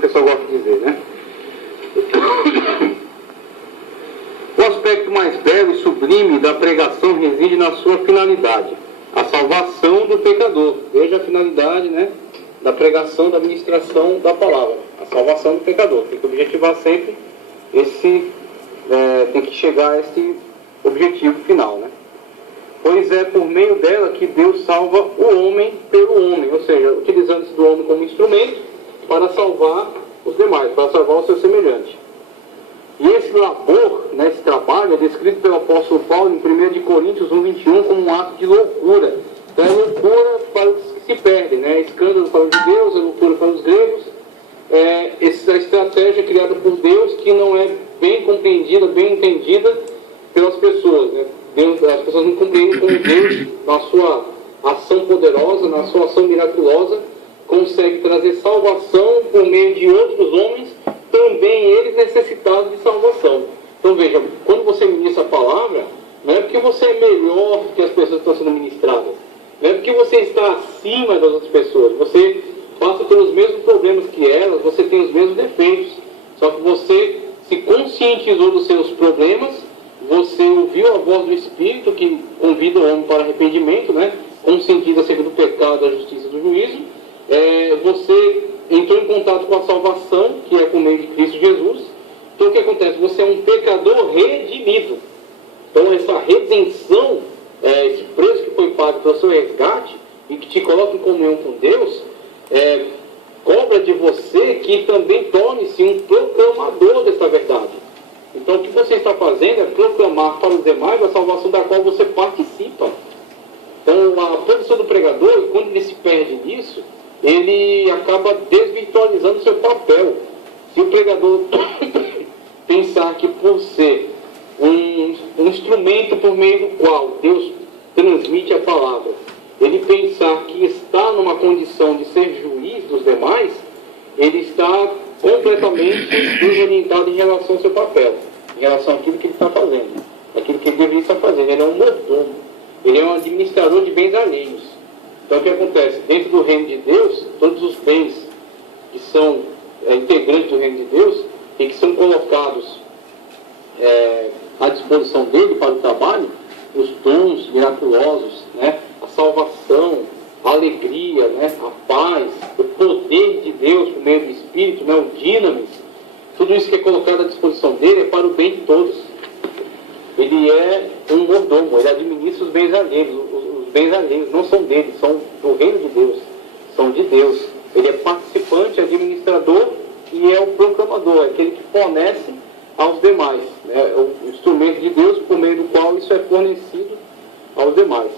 o pessoal gosta de dizer, né? O aspecto mais belo e sublime da pregação reside na sua finalidade, a salvação do pecador. Veja a finalidade, né, da pregação, da ministração da palavra, a salvação do pecador. Tem que objetivar sempre tem que chegar a esse objetivo final, né? Pois é por meio dela que Deus salva o homem pelo homem, ou seja, utilizando-se do homem como instrumento para salvar os demais, para salvar o seu semelhante. E esse labor, né, esse trabalho, é descrito pelo apóstolo Paulo em 1 Coríntios 1:21 como um ato de loucura. Então é loucura para os que se perdem, né? É escândalo para os judeus, é loucura para os gregos. Essa estratégia criada por Deus que não é bem compreendida, bem entendida pelas pessoas, né? As pessoas não compreendem como Deus, na sua ação poderosa, na sua ação miraculosa, consegue trazer salvação por meio de outros homens, também eles necessitados de salvação. Então veja, quando você ministra a palavra, não é porque você é melhor que as pessoas que estão sendo ministradas, não é porque você está acima das outras pessoas, você passa pelos mesmos problemas que elas, você tem os mesmos defeitos, só que você se conscientizou dos seus problemas, você ouviu a voz do Espírito que convida o homem para arrependimento, né? Conscientiza segundo o pecado, a justiça e do juízo. Você entrou em contato com a salvação, que é por meio de Cristo Jesus. Então o que acontece? Você é um pecador redimido. Então essa redenção, esse preço que foi pago pelo seu resgate e que te coloca em comunhão com Deus, cobra de você que também torne-se um proclamador dessa verdade. Então o que você está fazendo é proclamar para os demais a salvação da qual você participa. Então a posição do pregador, quando ele se perde nisso, ele acaba desvirtualizando seu papel. Se o pregador pensar que por ser um instrumento por meio do qual Deus transmite a palavra, ele pensar que está numa condição de ser juiz dos demais, ele está completamente desorientado em relação ao seu papel, em relação àquilo que ele está fazendo, aquilo que ele deveria estar fazendo. Ele é um mordomo, ele é um administrador de bens alheios. Então o que acontece? Dentro do reino de Deus, todos os bens que são integrantes do reino de Deus e que são colocados à disposição dele para o trabalho, os dons miraculosos, né? A salvação, a alegria, né? A paz, o poder de Deus por meio do Espírito, né? O dinamis, tudo isso que é colocado à disposição dele é para o bem de todos. Ele é um mordomo, ele administra os bens alheios. Os bens alheios não são dele, são do reino de Deus, são de Deus. Ele é participante, administrador e é o proclamador, é aquele que fornece aos demais, né? O instrumento de Deus por meio do qual isso é fornecido aos demais.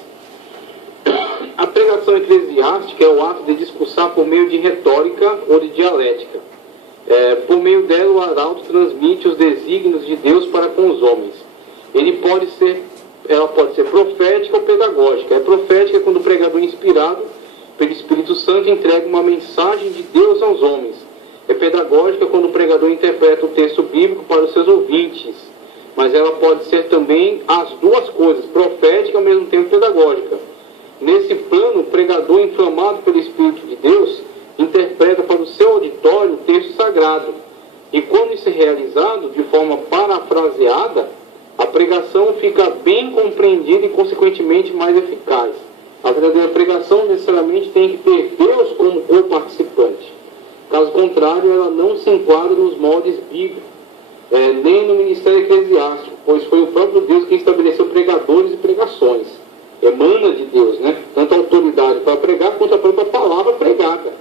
A pregação eclesiástica é o ato de discursar por meio de retórica ou de dialética. Por meio dela, o arauto transmite os desígnios de Deus para com os homens. Ela pode ser profética ou pedagógica. É profética quando o pregador inspirado pelo Espírito Santo entrega uma mensagem de Deus aos homens. É pedagógica quando o pregador interpreta o texto bíblico para os seus ouvintes. Mas ela pode ser também as duas coisas, profética e ao mesmo tempo pedagógica. Nesse plano, o pregador, inflamado pelo Espírito de Deus, interpreta para o seu auditório o texto sagrado. E quando isso é realizado de forma parafraseada, a pregação fica bem compreendida e, consequentemente, mais eficaz. A verdadeira pregação necessariamente tem que ter Deus como co-participante. Caso contrário, ela não se enquadra nos moldes bíblicos, nem no ministério eclesiástico, pois foi o próprio Deus quem estabeleceu pregadores e pregações. Emana de Deus, né? Tanto a autoridade para pregar quanto a própria palavra pregada.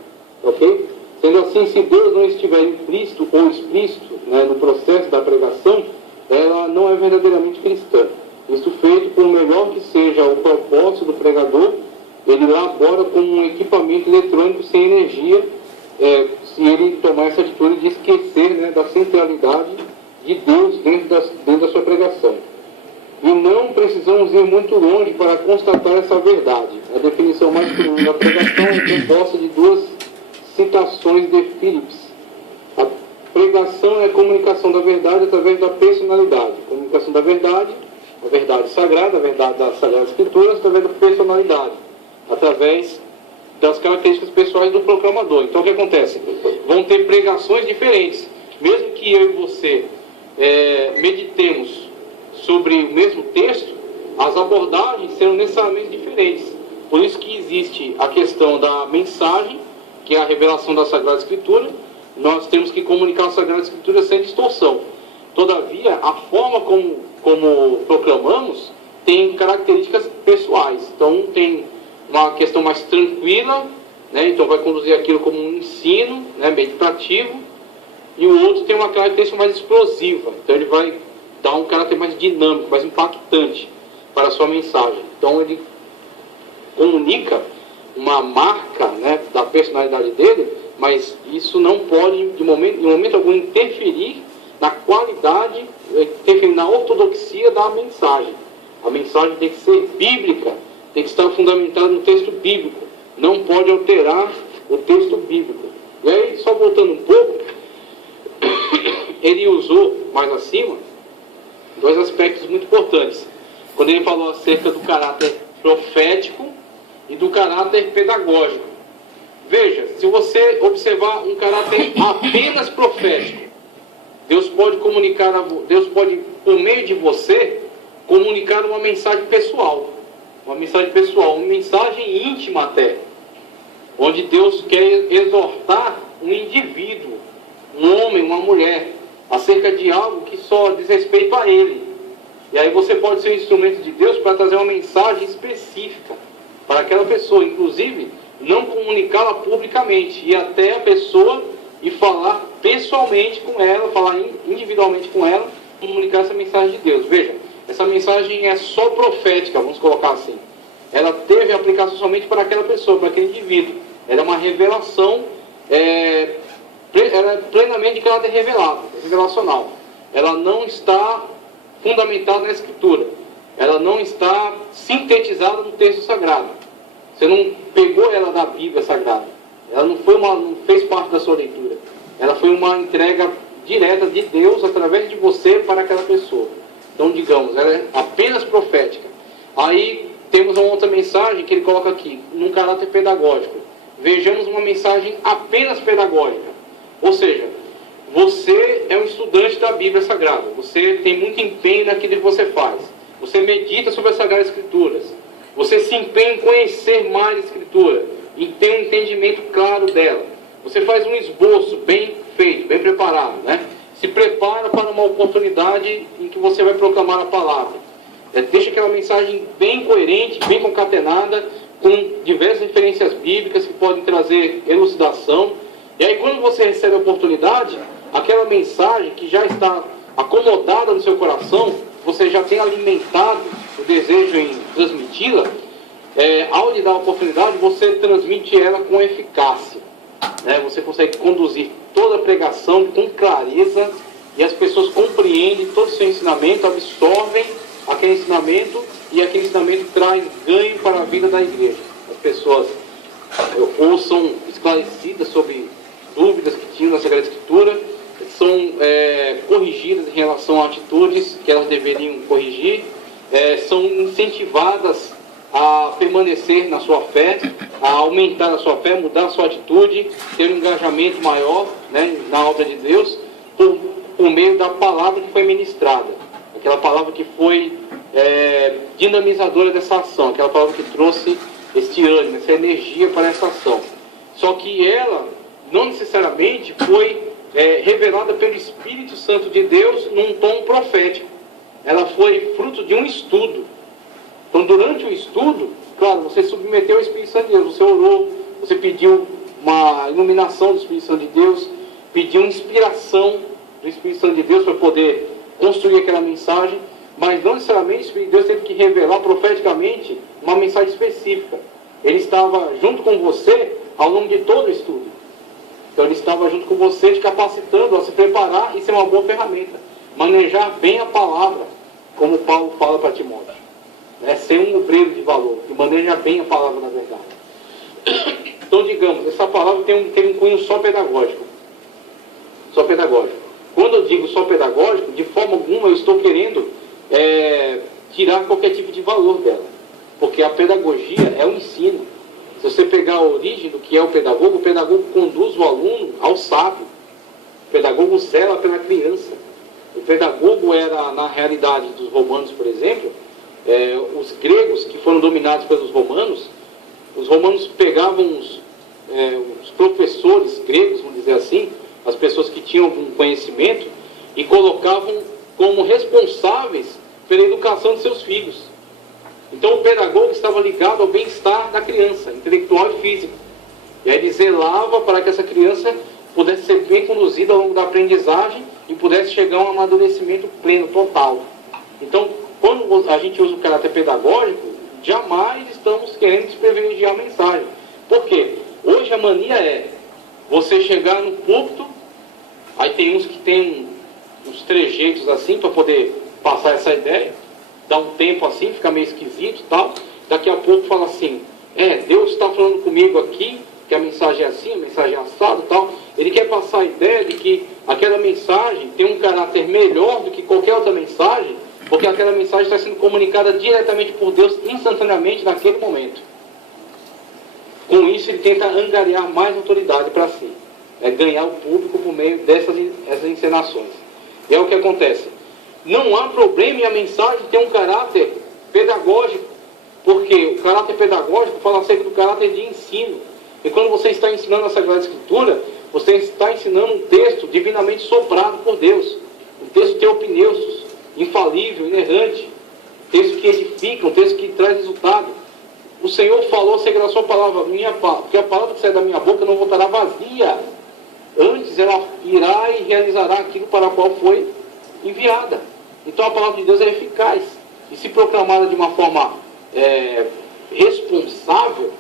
Ok? Sendo assim, se Deus não estiver implícito ou explícito, né, no processo da pregação, ela não é verdadeiramente cristã. Isso feito, por melhor que seja o propósito do pregador, ele labora como um equipamento eletrônico sem energia, se ele tomar essa atitude de esquecer, né, da centralidade de Deus dentro da sua pregação. E não precisamos ir muito longe para constatar essa verdade. A definição mais comum da pregação é composta de duas citações de Phillips. A pregação é a comunicação da verdade através da personalidade. Comunicação da verdade, a verdade sagrada, a verdade das Sagradas Escrituras, através da personalidade, através das características pessoais do proclamador. Então o que acontece? Vão ter pregações diferentes. Mesmo que eu e você meditemos sobre o mesmo texto, as abordagens serão necessariamente diferentes. Por isso que existe a questão da mensagem, que é a revelação da Sagrada Escritura. Nós temos que comunicar a Sagrada Escritura sem distorção. Todavia, a forma como proclamamos tem características pessoais. Então, tem uma questão mais tranquila, né? Então vai conduzir aquilo como um ensino, né? Meditativo, e o outro tem uma característica mais explosiva. Então, ele vai dar um caráter mais dinâmico, mais impactante para a sua mensagem. Então, ele comunica uma marca, né, da personalidade dele, mas isso não pode, em momento algum, interferir na qualidade, interferir na ortodoxia da mensagem. A mensagem tem que ser bíblica, tem que estar fundamentada no texto bíblico, não pode alterar o texto bíblico. E aí, só voltando um pouco, ele usou mais acima dois aspectos muito importantes. Quando ele falou acerca do caráter profético e do caráter pedagógico. Veja, se você observar um caráter apenas profético, Deus pode, por meio de você, comunicar uma mensagem pessoal. Uma mensagem íntima até. Onde Deus quer exortar um indivíduo, um homem, uma mulher, acerca de algo que só diz respeito a ele. E aí você pode ser um instrumento de Deus para trazer uma mensagem específica para aquela pessoa, inclusive não comunicá-la publicamente, e até a pessoa e falar pessoalmente com ela, falar individualmente com ela, comunicar essa mensagem de Deus. Veja, essa mensagem é só profética, vamos colocar assim. Ela teve aplicação somente para aquela pessoa, para aquele indivíduo. Ela é uma revelação, ela é plenamente de caráter revelado, revelacional. Ela não está fundamentada na Escritura. Ela não está sintetizada no texto sagrado. Você não pegou ela da Bíblia Sagrada. Ela não fez parte da sua leitura. Ela foi uma entrega direta de Deus através de você para aquela pessoa. Então, digamos, ela é apenas profética. Aí temos uma outra mensagem que ele coloca aqui, num caráter pedagógico. Vejamos uma mensagem apenas pedagógica. Ou seja, você é um estudante da Bíblia Sagrada. Você tem muito empenho naquilo que você faz. Você medita sobre as Sagradas Escrituras. Você se empenha em conhecer mais a Escritura e ter um entendimento claro dela. Você faz um esboço bem feito, bem preparado, né? Se prepara para uma oportunidade em que você vai proclamar a palavra. Deixa aquela mensagem bem coerente, bem concatenada, com diversas referências bíblicas que podem trazer elucidação. E aí, quando você recebe a oportunidade, aquela mensagem que já está acomodada no seu coração, você já tem alimentado o desejo em transmiti-la, ao lhe dar a oportunidade, você transmite ela com eficácia. Você consegue conduzir toda a pregação com clareza, e as pessoas compreendem todo o seu ensinamento, absorvem aquele ensinamento, e aquele ensinamento traz ganho para a vida da igreja. As pessoas ouçam esclarecidas sobre dúvidas que tinham na Sagrada Escritura, são corrigidas em relação a atitudes que elas deveriam corrigir, são incentivadas a permanecer na sua fé, a aumentar a sua fé, mudar a sua atitude, ter um engajamento maior, né, na obra de Deus, por meio da palavra que foi ministrada. Aquela palavra que foi dinamizadora dessa ação, aquela palavra que trouxe este ânimo, essa energia para essa ação. Só que ela não necessariamente foi revelada pelo Espírito Santo de Deus num tom profético. Ela foi fruto de um estudo. Então, durante o estudo, claro, você submeteu ao Espírito Santo de Deus, você orou, você pediu uma iluminação do Espírito Santo de Deus, pediu inspiração do Espírito Santo de Deus para poder construir aquela mensagem, mas não necessariamente o Espírito de Deus teve que revelar profeticamente uma mensagem específica. Ele estava junto com você ao longo de todo o estudo. Então ele estava junto com você, te capacitando a se preparar e ser uma boa ferramenta. Manejar bem a palavra, como Paulo fala para Timóteo. Ser um obreiro de valor, que maneja bem a palavra da verdade. Então, digamos, essa palavra tem um cunho só pedagógico. Só pedagógico. Quando eu digo só pedagógico, de forma alguma eu estou querendo tirar qualquer tipo de valor dela. Porque a pedagogia é o ensino. Se você pegar a origem do que é o pedagogo conduz o aluno ao sábio. O pedagogo zela pela criança. O pedagogo era, na realidade dos romanos, por exemplo, os gregos que foram dominados pelos romanos, os romanos pegavam os professores gregos, vamos dizer assim, as pessoas que tinham um conhecimento, e colocavam como responsáveis pela educação de seus filhos. Então o pedagogo estava ligado ao bem-estar da criança, intelectual e físico. E aí ele zelava para que essa criança pudesse ser bem conduzida ao longo da aprendizagem e pudesse chegar a um amadurecimento pleno, total. Então, quando a gente usa o caráter pedagógico, jamais estamos querendo desprivilegiar a mensagem. Por quê? Hoje a mania é você chegar no púlpito, aí tem uns que tem uns trejeitos assim para poder passar essa ideia, dá um tempo assim, fica meio esquisito e tal, daqui a pouco fala assim, Deus está falando comigo aqui, que a mensagem é assim, a mensagem é assado e tal. Ele quer passar a ideia de que aquela mensagem tem um caráter melhor do que qualquer outra mensagem, porque aquela mensagem está sendo comunicada diretamente por Deus, instantaneamente, naquele momento. Com isso, ele tenta angariar mais autoridade para si, ganhar o público por meio dessas encenações. E é o que acontece. Não há problema em a mensagem ter um caráter pedagógico, porque o caráter pedagógico fala acerca do caráter de ensino. E quando você está ensinando a Sagrada Escritura, você está ensinando um texto divinamente soprado por Deus, um texto teopneustos, infalível, inerrante, um texto que edifica, um texto que traz resultado. O Senhor falou acerca da sua palavra, porque a palavra que sai da minha boca não voltará vazia. Antes ela irá e realizará aquilo para o qual foi enviada. Então a palavra de Deus é eficaz. E se proclamada de uma forma responsável,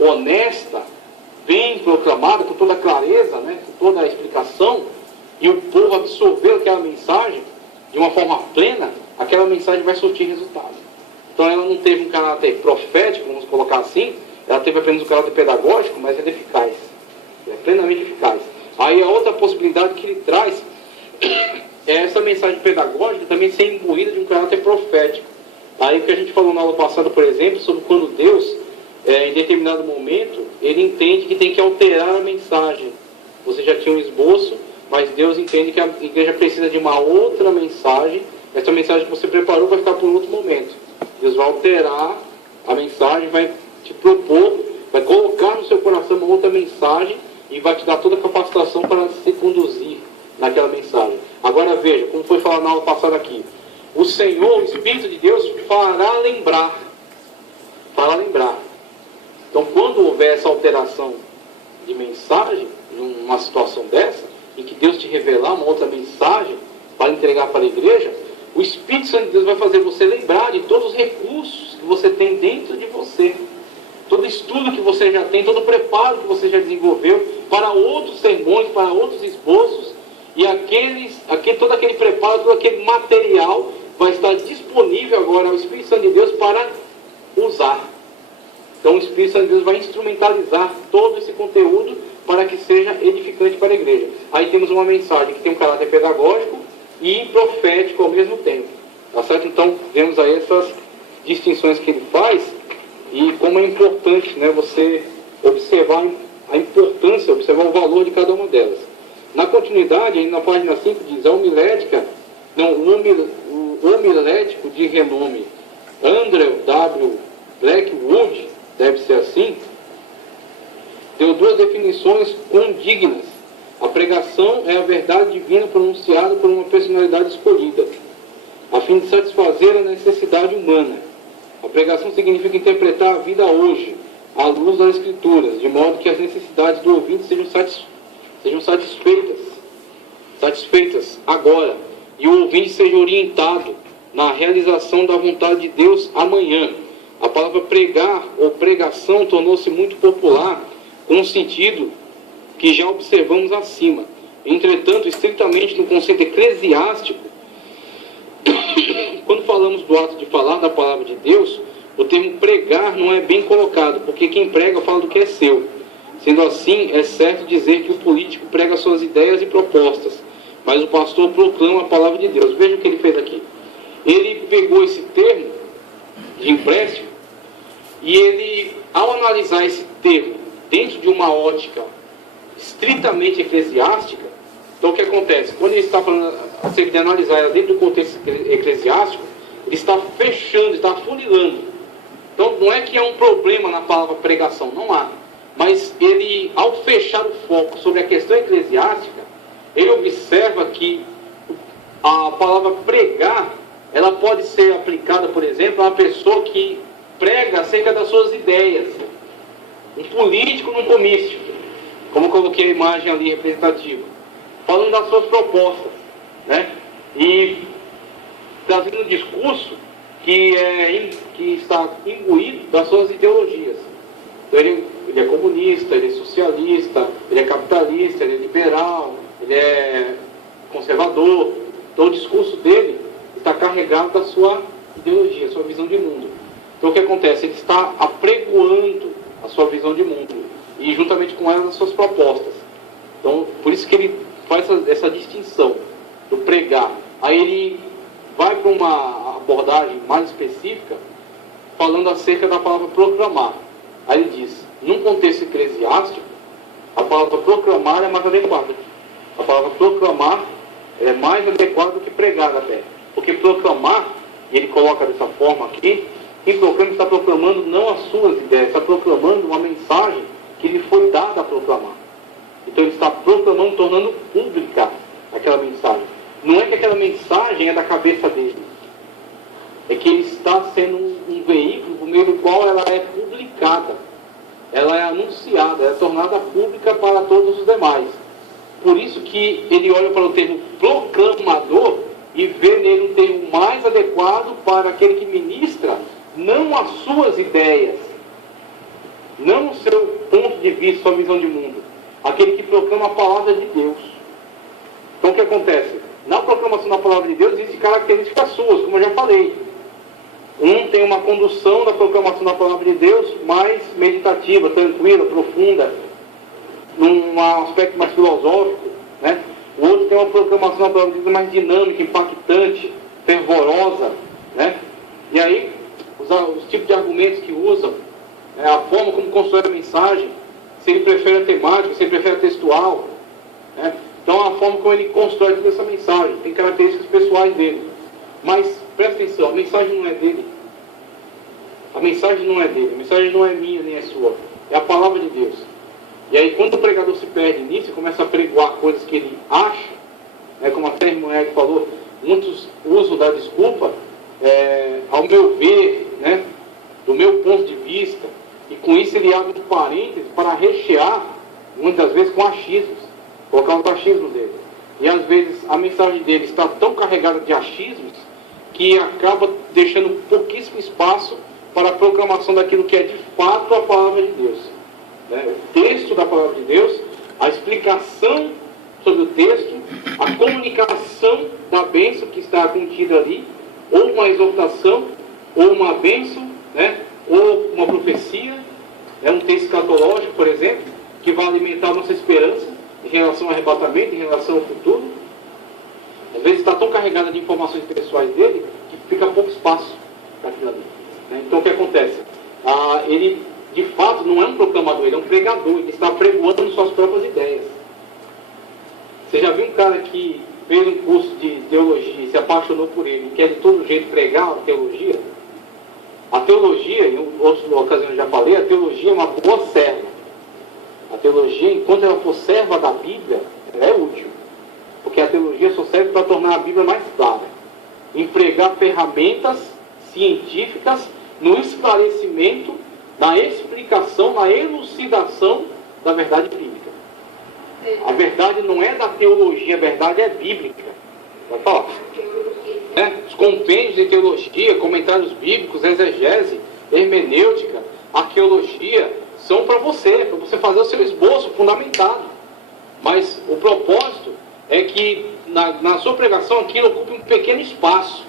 honesta, bem proclamada, com toda a clareza, com toda a explicação, e o povo absorveu aquela mensagem de uma forma plena, aquela mensagem vai surtir resultado. Então ela não teve um caráter profético, vamos colocar assim, ela teve apenas um caráter pedagógico, mas ela é eficaz. É plenamente eficaz. Aí a outra possibilidade que ele traz é essa mensagem pedagógica também ser imbuída de um caráter profético. Aí o que a gente falou na aula passada, por exemplo, sobre quando Deus, em determinado momento, ele entende que tem que alterar a mensagem. Você já tinha um esboço, mas Deus entende que a igreja precisa de uma outra mensagem. Essa mensagem que você preparou vai ficar por outro momento. Deus vai alterar a mensagem, vai te propor, vai colocar no seu coração uma outra mensagem e vai te dar toda a capacitação para se conduzir naquela mensagem. Agora veja, como foi falado na aula passada aqui, o Senhor, o Espírito de Deus, fará lembrar. Fará lembrar. Então, quando houver essa alteração de mensagem, numa situação dessa, em que Deus te revelar uma outra mensagem para entregar para a igreja, o Espírito Santo de Deus vai fazer você lembrar de todos os recursos que você tem dentro de você. Todo estudo que você já tem, todo preparo que você já desenvolveu para outros sermões, para outros esboços, e todo aquele preparo, todo aquele material vai estar disponível agora ao Espírito Santo de Deus para usar. Então o Espírito Santo de Deus vai instrumentalizar todo esse conteúdo para que seja edificante para a igreja. Aí temos uma mensagem que tem um caráter pedagógico e profético ao mesmo tempo. Tá certo? Então temos aí essas distinções que ele faz e como é importante, você observar a importância, observar o valor de cada uma delas. Na continuidade, aí na página 5 diz, o homilético de renome Andrew W. Blackwood, deve ser assim, deu duas definições condignas. A pregação é a verdade divina pronunciada por uma personalidade escolhida, a fim de satisfazer a necessidade humana. A pregação significa interpretar a vida hoje, à luz das Escrituras, de modo que as necessidades do ouvinte sejam satisfeitas agora, e o ouvinte seja orientado na realização da vontade de Deus amanhã. A palavra pregar ou pregação tornou-se muito popular com um sentido que já observamos acima. Entretanto, estritamente no conceito eclesiástico, quando falamos do ato de falar da palavra de Deus, o termo pregar não é bem colocado, porque quem prega fala do que é seu. Sendo assim, é certo dizer que o político prega suas ideias e propostas, mas o pastor proclama a palavra de Deus. Veja o que ele fez aqui. Ele pegou esse termo de empréstimo E ele, ao analisar esse termo dentro de uma ótica estritamente eclesiástica, então o que acontece? Quando ele está falando acerca de analisar ela dentro do contexto eclesiástico, ele está fechando, está afunilando. Então não é que há um problema na palavra pregação, não há. Mas ele, ao fechar o foco sobre a questão eclesiástica, ele observa que a palavra pregar, ela pode ser aplicada, por exemplo, a uma pessoa que prega acerca das suas ideias. Um político num comício, como eu coloquei a imagem ali representativa, falando das suas propostas, né? E trazendo um discurso que está imbuído das suas ideologias. Então ele é comunista, ele é socialista, ele é capitalista, ele é liberal, ele é conservador. Então o discurso dele está carregado da sua ideologia, sua visão de mundo. Então o que acontece? Ele está apregoando a sua visão de mundo e juntamente com ela as suas propostas. Então por isso que ele faz essa distinção do pregar. Aí ele vai para uma abordagem mais específica falando acerca da palavra proclamar. Aí ele diz, num contexto eclesiástico, a palavra proclamar é mais adequada. A palavra proclamar é mais adequada do que pregar até. Porque proclamar, e ele coloca dessa forma aqui, quem proclama está proclamando não as suas ideias, está proclamando uma mensagem que lhe foi dada a proclamar. Então ele está proclamando, tornando pública aquela mensagem. Não é que aquela mensagem é da cabeça dele. É que ele está sendo um veículo por meio do qual ela é publicada. Ela é anunciada, é tornada pública para todos os demais. Por isso que ele olha para o termo proclamador e vê nele um termo mais adequado para aquele que ministra não as suas ideias, não o seu ponto de vista, sua visão de mundo. Aquele que proclama a palavra de Deus. Então o que acontece? Na proclamação da palavra de Deus existem características suas, como eu já falei. Um tem uma condução da proclamação da palavra de Deus mais meditativa, tranquila, profunda, num aspecto mais filosófico, né? O outro tem uma proclamação da palavra de Deus mais dinâmica, impactante, fervorosa, né? E aí, os tipos de argumentos que usam, a forma como constrói a mensagem, se ele prefere a temática, se ele prefere a textual, né? Então a forma como ele constrói toda essa mensagem, tem características pessoais dele. Mas, presta atenção, a mensagem não é dele. A mensagem não é dele, a mensagem não é minha nem é sua. É a palavra de Deus. E aí quando o pregador se perde nisso, começa a pregoar coisas que ele acha, como até a irmã Ed falou, muitos usam da desculpa, ao meu ver, né, do meu ponto de vista, e com isso ele abre um parênteses para rechear, muitas vezes com achismos, colocar os achismos dele. E às vezes a mensagem dele está tão carregada de achismos que acaba deixando pouquíssimo espaço para a proclamação daquilo que é de fato a palavra de Deus. O texto da palavra de Deus, a explicação sobre o texto, a comunicação da bênção que está contida ali, ou uma exortação, ou uma bênção, ou uma profecia, um texto escatológico, por exemplo, que vai alimentar a nossa esperança em relação ao arrebatamento, em relação ao futuro. Às vezes está tão carregada de informações pessoais dele que fica pouco espaço para aquilo ali. Então o que acontece? Ele de fato não é um proclamador, ele é um pregador, ele está pregoando suas próprias ideias. Você já viu um cara que fez um curso de teologia e se apaixonou por ele e quer de todo jeito pregar a teologia? A teologia, em outras ocasiões eu já falei, a teologia é uma boa serva. A teologia, enquanto ela for serva da Bíblia, ela é útil. Porque a teologia só serve para tornar a Bíblia mais clara. Empregar ferramentas científicas no esclarecimento, na explicação, na elucidação da verdade bíblica. A verdade não é da teologia, a verdade é bíblica. Vai falar. Os compêndios de teologia, comentários bíblicos, exegese, hermenêutica, arqueologia, são para você fazer o seu esboço fundamentado. Mas o propósito é que na sua pregação aquilo ocupe um pequeno espaço.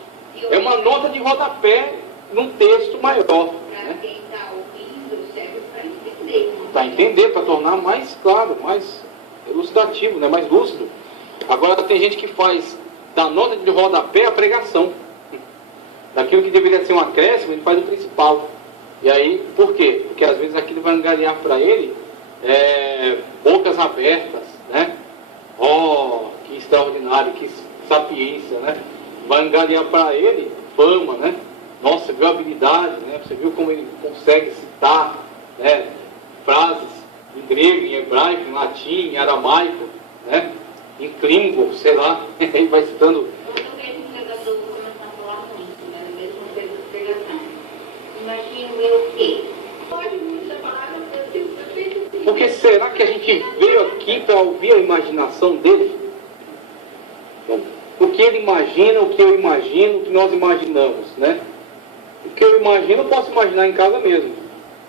É uma nota de rodapé num texto maior. Para quem está ouvindo, serve para entender. Para entender, para tornar mais claro, mais elucidativo, mais lúcido. Agora tem gente que faz da nota de rodapé a pregação. Daquilo que deveria ser um acréscimo, ele faz o principal. E aí, por quê? Porque às vezes aquilo vai angariar para ele bocas abertas, né? Oh, que extraordinário, que sapiência, né? Vai angariar para ele fama, né? Nossa, você viu a habilidade, né? Você viu como ele consegue citar, né, frases em grego, em hebraico, em latim, em aramaico, né? Em clingo, sei lá, ele vai citando. Quando eu vejo um pregador começar a falar muito, né? Mesmo coisa de pregação. Imagino eu o quê? Pode muito da palavra, eu penso assim. Porque será que a gente veio aqui para ouvir a imaginação dele? O que ele imagina, o que eu imagino, o que nós imaginamos, né? O que eu imagino, eu posso imaginar em casa mesmo.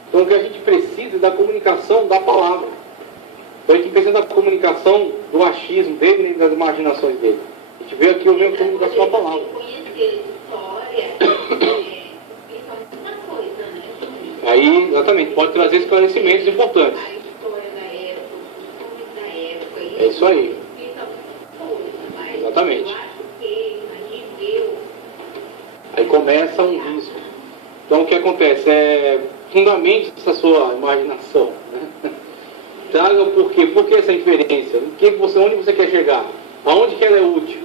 Então o que a gente precisa é da comunicação da palavra. Então a gente precisa da comunicação do achismo dele e das imaginações dele. A gente veio aqui ouvir a comunicação da palavra. Conhecer história, explica muita coisa, né? Aí, exatamente, pode trazer esclarecimentos importantes. A história da época, os costumes da época. É isso aí. Explica muita coisa, mas Exatamente. eu acho que, imagino eu. Aí começa um risco. Então o que acontece? Fundamente essa sua imaginação, né? Traga o porquê. Por que essa inferência? Onde você quer chegar? Aonde que ela é útil?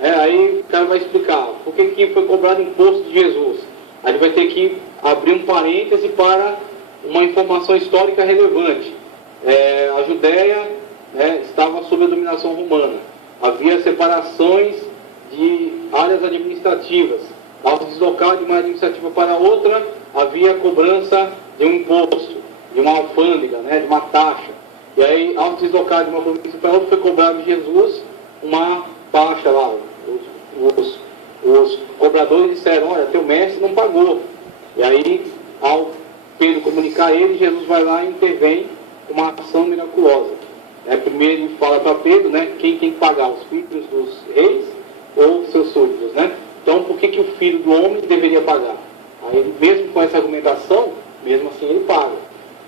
Aí o cara vai explicar. Por que foi cobrado imposto de Jesus? Aí ele vai ter que abrir um parêntese para uma informação histórica relevante. A Judéia, né, estava sob a dominação romana. Havia separações de áreas administrativas. Ao se deslocar de uma administrativa para outra, havia cobrança de um imposto, de uma alfândega, né, de uma taxa. E aí, ao se deslocar de uma província para outra, foi cobrado de Jesus uma taxa lá. Os cobradores disseram: olha, teu mestre não pagou. E aí, ao Pedro comunicar a ele, Jesus vai lá e intervém com uma ação miraculosa. Primeiro ele fala para Pedro, né, quem tem que pagar, os filhos dos reis ou seus súditos, né? Então, por que o filho do homem deveria pagar? Aí, ele, mesmo com essa argumentação, mesmo assim ele paga.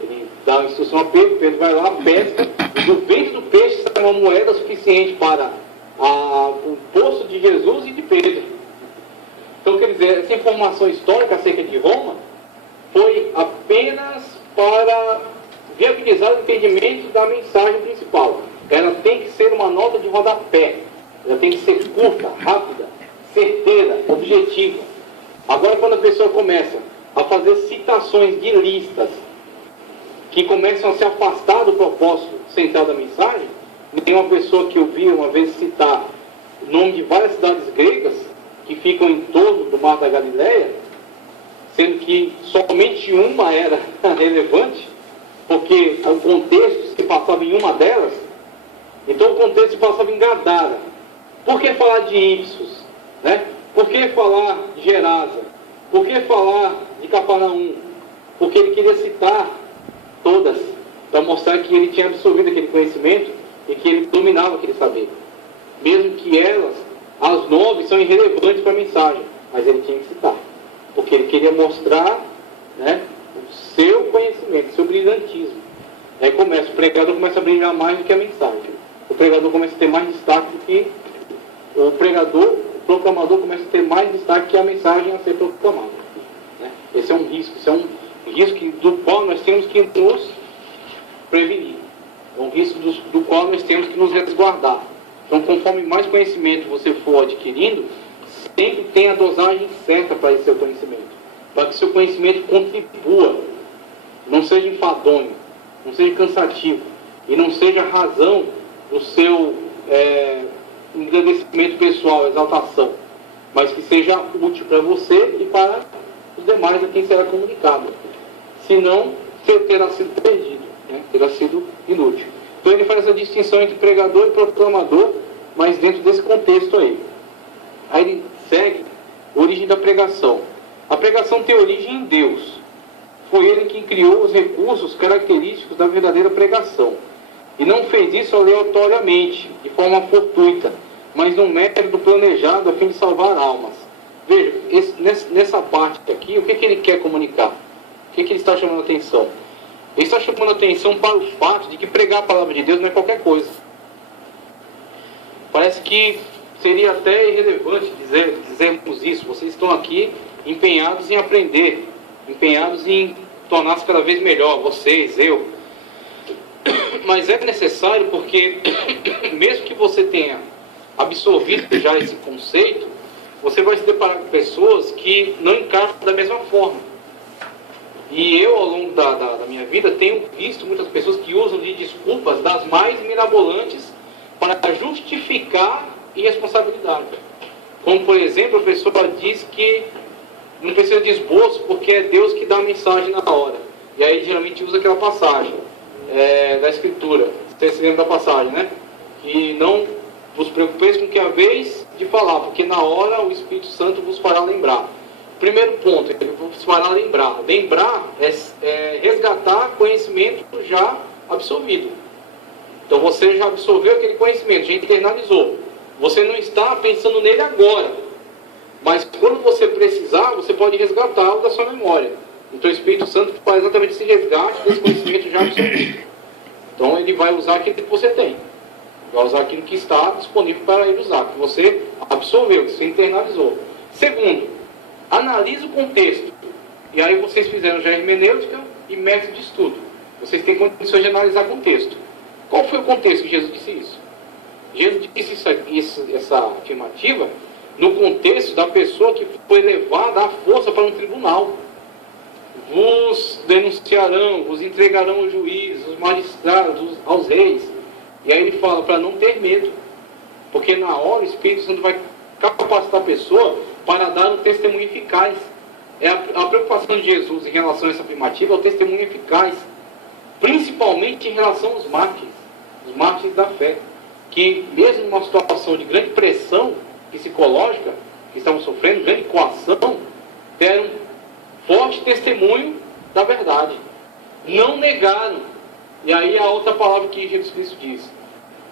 Ele dá uma instrução a Pedro, Pedro vai lá, pesca, e do ventre do peixe sai uma moeda suficiente para o imposto de Jesus e de Pedro. Então, quer dizer, essa informação histórica acerca de Roma foi apenas para viabilizar o entendimento da mensagem principal. Ela tem que ser uma nota de rodapé. Ela tem que ser curta, rápida, certeira, objetiva. Agora, quando a pessoa começa a fazer citações de listas que começam a se afastar do propósito central da mensagem, tem uma pessoa que eu vi uma vez citar o nome de várias cidades gregas que ficam em torno do Mar da Galileia, sendo que somente uma era relevante, porque o contexto se passava em uma delas. Então o contexto se passava em Gadara. Por que falar de Ipsos? Né? Por que falar de Gerasa? Por que falar de Cafarnaum? Porque ele queria citar todas, para mostrar que ele tinha absorvido aquele conhecimento e que ele dominava aquele saber. Mesmo que elas, as 9, são irrelevantes para a mensagem, mas ele tinha que citar. Porque ele queria mostrar, né, o seu conhecimento, o seu brilhantismo. Aí o pregador começa a brilhar mais do que a mensagem. O pregador começa a ter mais destaque do que o pregador, o proclamador começa a ter mais destaque que a mensagem a ser proclamada. Né? Esse é um risco, do qual nós temos que nos prevenir. É um risco do qual nós temos que nos resguardar. Então, conforme mais conhecimento você for adquirindo, sempre tem a dosagem certa para esse seu conhecimento. Para que seu conhecimento contribua, não seja enfadonho, não seja cansativo, e não seja a razão do seu engrandecimento pessoal, exaltação, mas que seja útil para você e para os demais a quem será comunicado. Senão, você terá sido perdido, né? Terá sido inútil. Então ele faz essa distinção entre pregador e proclamador, mas dentro desse contexto aí. Aí ele segue a origem da pregação. A pregação tem origem em Deus. Foi ele quem criou os recursos característicos da verdadeira pregação. E não fez isso aleatoriamente, de forma fortuita, mas num método planejado a fim de salvar almas. Veja, nessa parte aqui, o que ele quer comunicar? O que ele está chamando a atenção? Ele está chamando a atenção para o fato de que pregar a palavra de Deus não é qualquer coisa. Parece que seria até irrelevante dizermos isso. Vocês estão aqui empenhados em aprender. empenhados em tornar-se cada vez melhor, vocês, eu. Mas é necessário porque, mesmo que você tenha absorvido já esse conceito, você vai se deparar com pessoas que não encaram da mesma forma. E eu, ao longo da minha vida, tenho visto muitas pessoas que usam de desculpas das mais mirabolantes para justificar irresponsabilidade. Como, por exemplo, a pessoa diz que não precisa de esboço porque é Deus que dá a mensagem na hora. E aí, geralmente, usa aquela passagem da Escritura. Você se lembra da passagem, né? Que não vos preocupeis com o que é a vez de falar, porque na hora o Espírito Santo vos fará lembrar. Primeiro ponto, ele vos fará lembrar. Lembrar é resgatar conhecimento já absorvido. Então você já absorveu aquele conhecimento, já internalizou. Você não está pensando nele agora, mas quando você precisar, você pode resgatá-lo da sua memória. Então o Espírito Santo faz exatamente esse resgate desse conhecimento já absorvido. Então ele vai usar aquilo que você tem. Vai usar aquilo que está disponível para ele usar, que você absorveu, que você internalizou. Segundo, analise o contexto. E aí vocês fizeram já hermenêutica e método de estudo. Vocês têm condições de analisar o contexto. Qual foi o contexto que Jesus disse isso? Jesus disse essa afirmativa no contexto da pessoa que foi levada à força para um tribunal. Vos denunciarão, vos entregarão aos juízes, aos magistrados, aos reis. E aí ele fala para não ter medo. Porque na hora o Espírito Santo vai capacitar a pessoa para dar um testemunho eficaz. A preocupação de Jesus em relação a essa afirmativa é o testemunho eficaz. Principalmente em relação aos mártires da fé. Que mesmo numa situação de grande pressão psicológica, que estavam sofrendo, grande coação, deram forte testemunho da verdade. Não negaram. E aí a outra palavra que Jesus Cristo diz: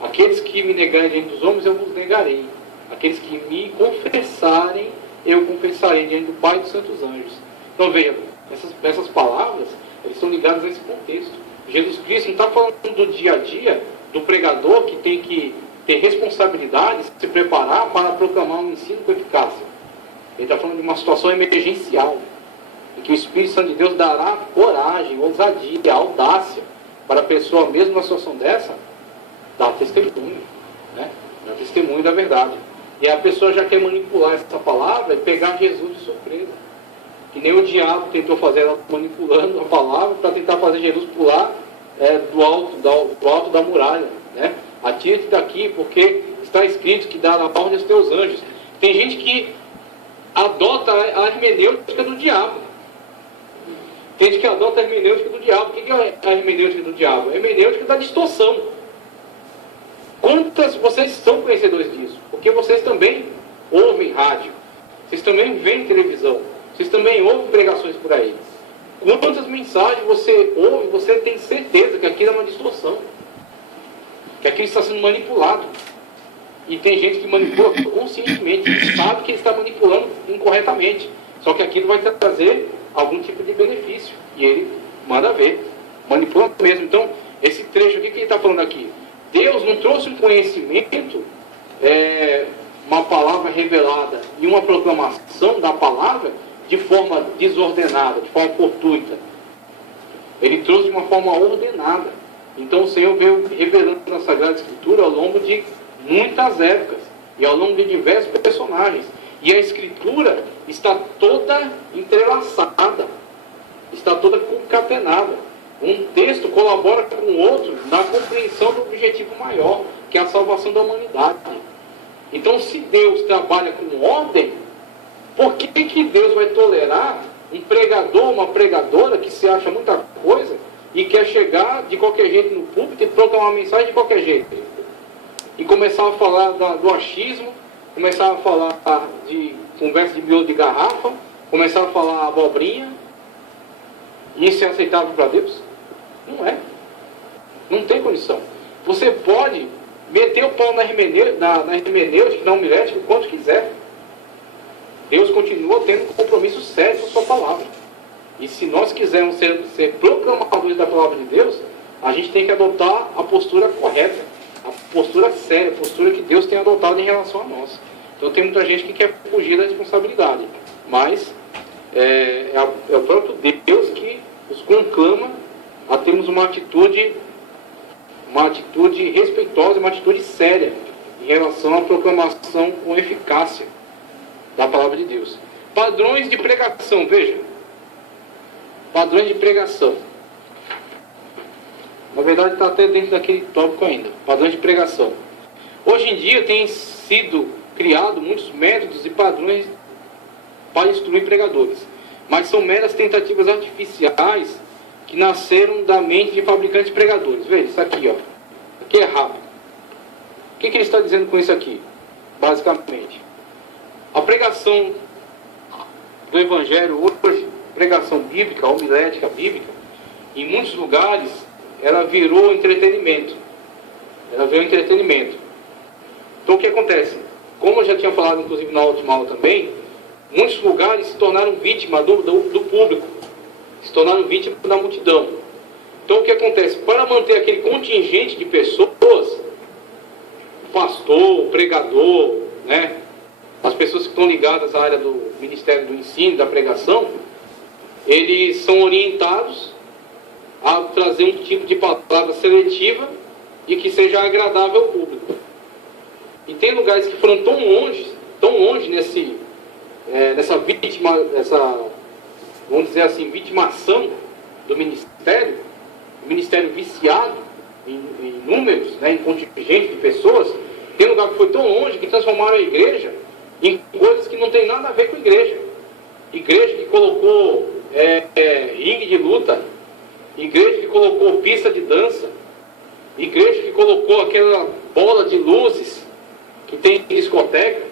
aqueles que me negarem diante dos homens, eu vos negarei. Aqueles que me confessarem, eu confessarei diante do Pai e dos santos anjos. Então veja, essas palavras, elas estão ligadas a esse contexto. Jesus Cristo não está falando do dia a dia do pregador que tem que ter responsabilidade, se preparar para proclamar um ensino com eficácia. Ele está falando de uma situação emergencial, em que o Espírito Santo de Deus dará coragem, ousadia, audácia, para a pessoa, mesmo numa situação dessa, dar testemunho, né? Dar testemunho da verdade. E a pessoa já quer manipular essa palavra e pegar Jesus de surpresa. Que nem o diabo tentou fazer ela manipulando a palavra para tentar fazer Jesus pular do alto da muralha, né? Atira-te daqui, porque está escrito que dará ordem aos teus anjos. Tem gente que adota a hermenêutica do diabo. Tem gente que adota a hermenêutica do diabo. O que é a hermenêutica do diabo? A hermenêutica da distorção. Quantas vocês são conhecedores disso? Porque vocês também ouvem rádio, vocês também veem televisão, vocês também ouvem pregações por aí. Quantas mensagens você ouve, você tem certeza que aquilo é uma distorção, que aquilo está sendo manipulado. E tem gente que manipula conscientemente, que sabe que ele está manipulando incorretamente, só que aquilo vai trazer algum tipo de benefício, e ele manda ver, manipula mesmo. Então, esse trecho aqui que ele está falando aqui, Deus não trouxe um conhecimento, uma palavra revelada e uma proclamação da palavra de forma desordenada, de forma fortuita. Ele trouxe de uma forma ordenada. Então o Senhor veio revelando na Sagrada Escritura ao longo de muitas épocas e ao longo de diversos personagens. E a Escritura está toda entrelaçada, está toda concatenada. Um texto colabora com o outro na compreensão do objetivo maior, que é a salvação da humanidade. Então, se Deus trabalha com ordem, por que Deus vai tolerar um pregador, uma pregadora que se acha muita coisa e quer chegar de qualquer jeito no púlpito e proclamar uma mensagem de qualquer jeito? E começar a falar do achismo, começar a falar de conversa de miolo de garrafa, começar a falar abobrinha. Isso é aceitável para Deus? Não é. Não tem condição. Você pode meter o pau na hermenêutica, na homilética, o quanto quiser. Deus continua tendo um compromisso sério com a sua palavra. E se nós quisermos ser proclamadores da palavra de Deus, a gente tem que adotar a postura correta, a postura séria, a postura que Deus tem adotado em relação a nós. Então tem muita gente que quer fugir da responsabilidade. Mas é o próprio Deus que os conclama a termos uma atitude respeitosa, uma atitude séria em relação à proclamação com eficácia da palavra de Deus. Padrões de pregação, veja. Padrões de pregação. Na verdade está até dentro daquele tópico ainda. Padrões de pregação. Hoje em dia tem sido criado muitos métodos e padrões para instruir pregadores. Mas são meras tentativas artificiais que nasceram da mente de fabricantes de pregadores. Veja, isso aqui, ó. Aqui é rápido. O que ele está dizendo com isso aqui? Basicamente, a pregação do Evangelho hoje, pregação bíblica, homilética bíblica, em muitos lugares, ela virou entretenimento. Então o que acontece? Como eu já tinha falado, inclusive na última aula também, muitos lugares se tornaram vítima do público, se tornaram vítima da multidão. Então o que acontece? Para manter aquele contingente de pessoas, pastor, pregador, né, as pessoas que estão ligadas à área do Ministério do Ensino, da pregação, eles são orientados a trazer um tipo de palavra seletiva e que seja agradável ao público. E tem lugares que foram tão longe nessa vamos dizer assim, vitimação do ministério, o ministério viciado em números, né, em contingente de pessoas. Tem lugar que foi tão longe que transformaram a igreja em coisas que não tem nada a ver com a igreja. Igreja que colocou ringue de luta, igreja que colocou pista de dança, igreja que colocou aquela bola de luzes que tem em discoteca.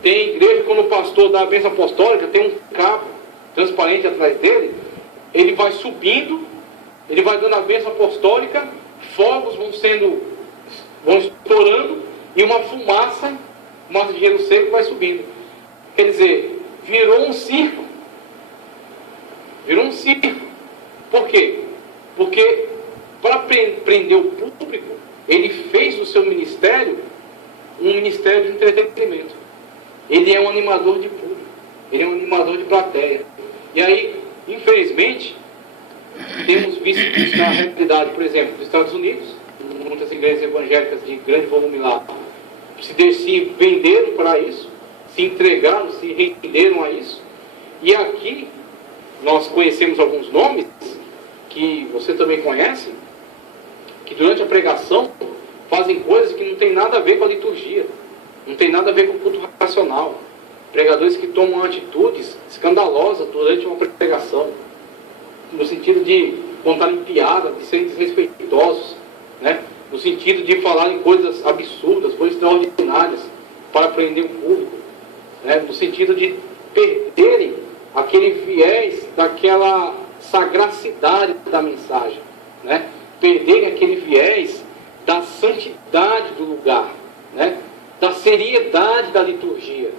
Tem igreja, quando o pastor dá a bênção apostólica, tem um cabo transparente atrás dele, ele vai subindo, ele vai dando a bênção apostólica, fogos vão estourando e uma fumaça de gelo seco vai subindo. Quer dizer, virou um circo. Por quê? Porque para prender o público, ele fez do seu ministério um ministério de entretenimento. Ele é um animador de público, ele é um animador de plateia. E aí, infelizmente, temos visto isso na realidade, por exemplo, nos Estados Unidos, muitas igrejas evangélicas de grande volume lá se venderam para isso, se entregaram, se renderam a isso. E aqui nós conhecemos alguns nomes que você também conhece, que durante a pregação fazem coisas que não tem nada a ver com a liturgia, não tem nada a ver com o culto racional. Pregadores que tomam atitudes escandalosas durante uma pregação, no sentido de contarem piada, de serem desrespeitosos, né? No sentido de falarem coisas absurdas, coisas extraordinárias, para prender o público, né? No sentido de perderem aquele viés daquela sagracidade da mensagem, né? Perderem aquele viés da santidade do lugar, né? Da seriedade da liturgia.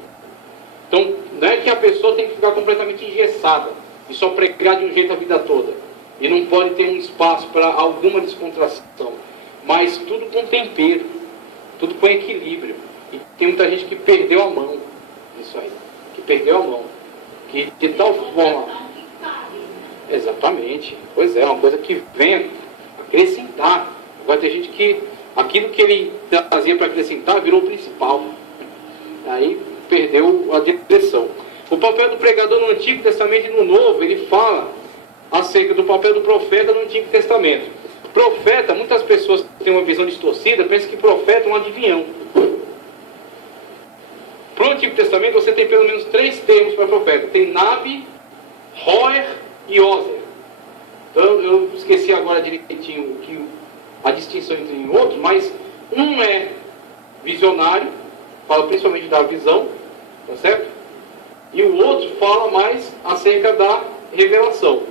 Então, não é que a pessoa tem que ficar completamente engessada e só pregar de um jeito a vida toda. E não pode ter um espaço para alguma descontração. Mas tudo com tempero, tudo com equilíbrio. E tem muita gente que perdeu a mão nisso aí. Que perdeu a mão. Que de tal forma... Exatamente. Pois é, uma coisa que vem acrescentar. Agora tem gente que aquilo que ele trazia para acrescentar virou o principal. Aí perdeu a direção. O papel do pregador no Antigo Testamento e no Novo, ele fala acerca do papel do profeta no Antigo Testamento. Profeta, muitas pessoas têm uma visão distorcida, pensam que profeta é um adivinhão. Para o Antigo Testamento você tem pelo menos 3 termos para profeta. Tem Nabi, Roer e Ozer. Então eu esqueci agora direitinho a distinção entre um e outro, mas um é visionário, fala principalmente da visão, tá certo? E o outro fala mais acerca da revelação.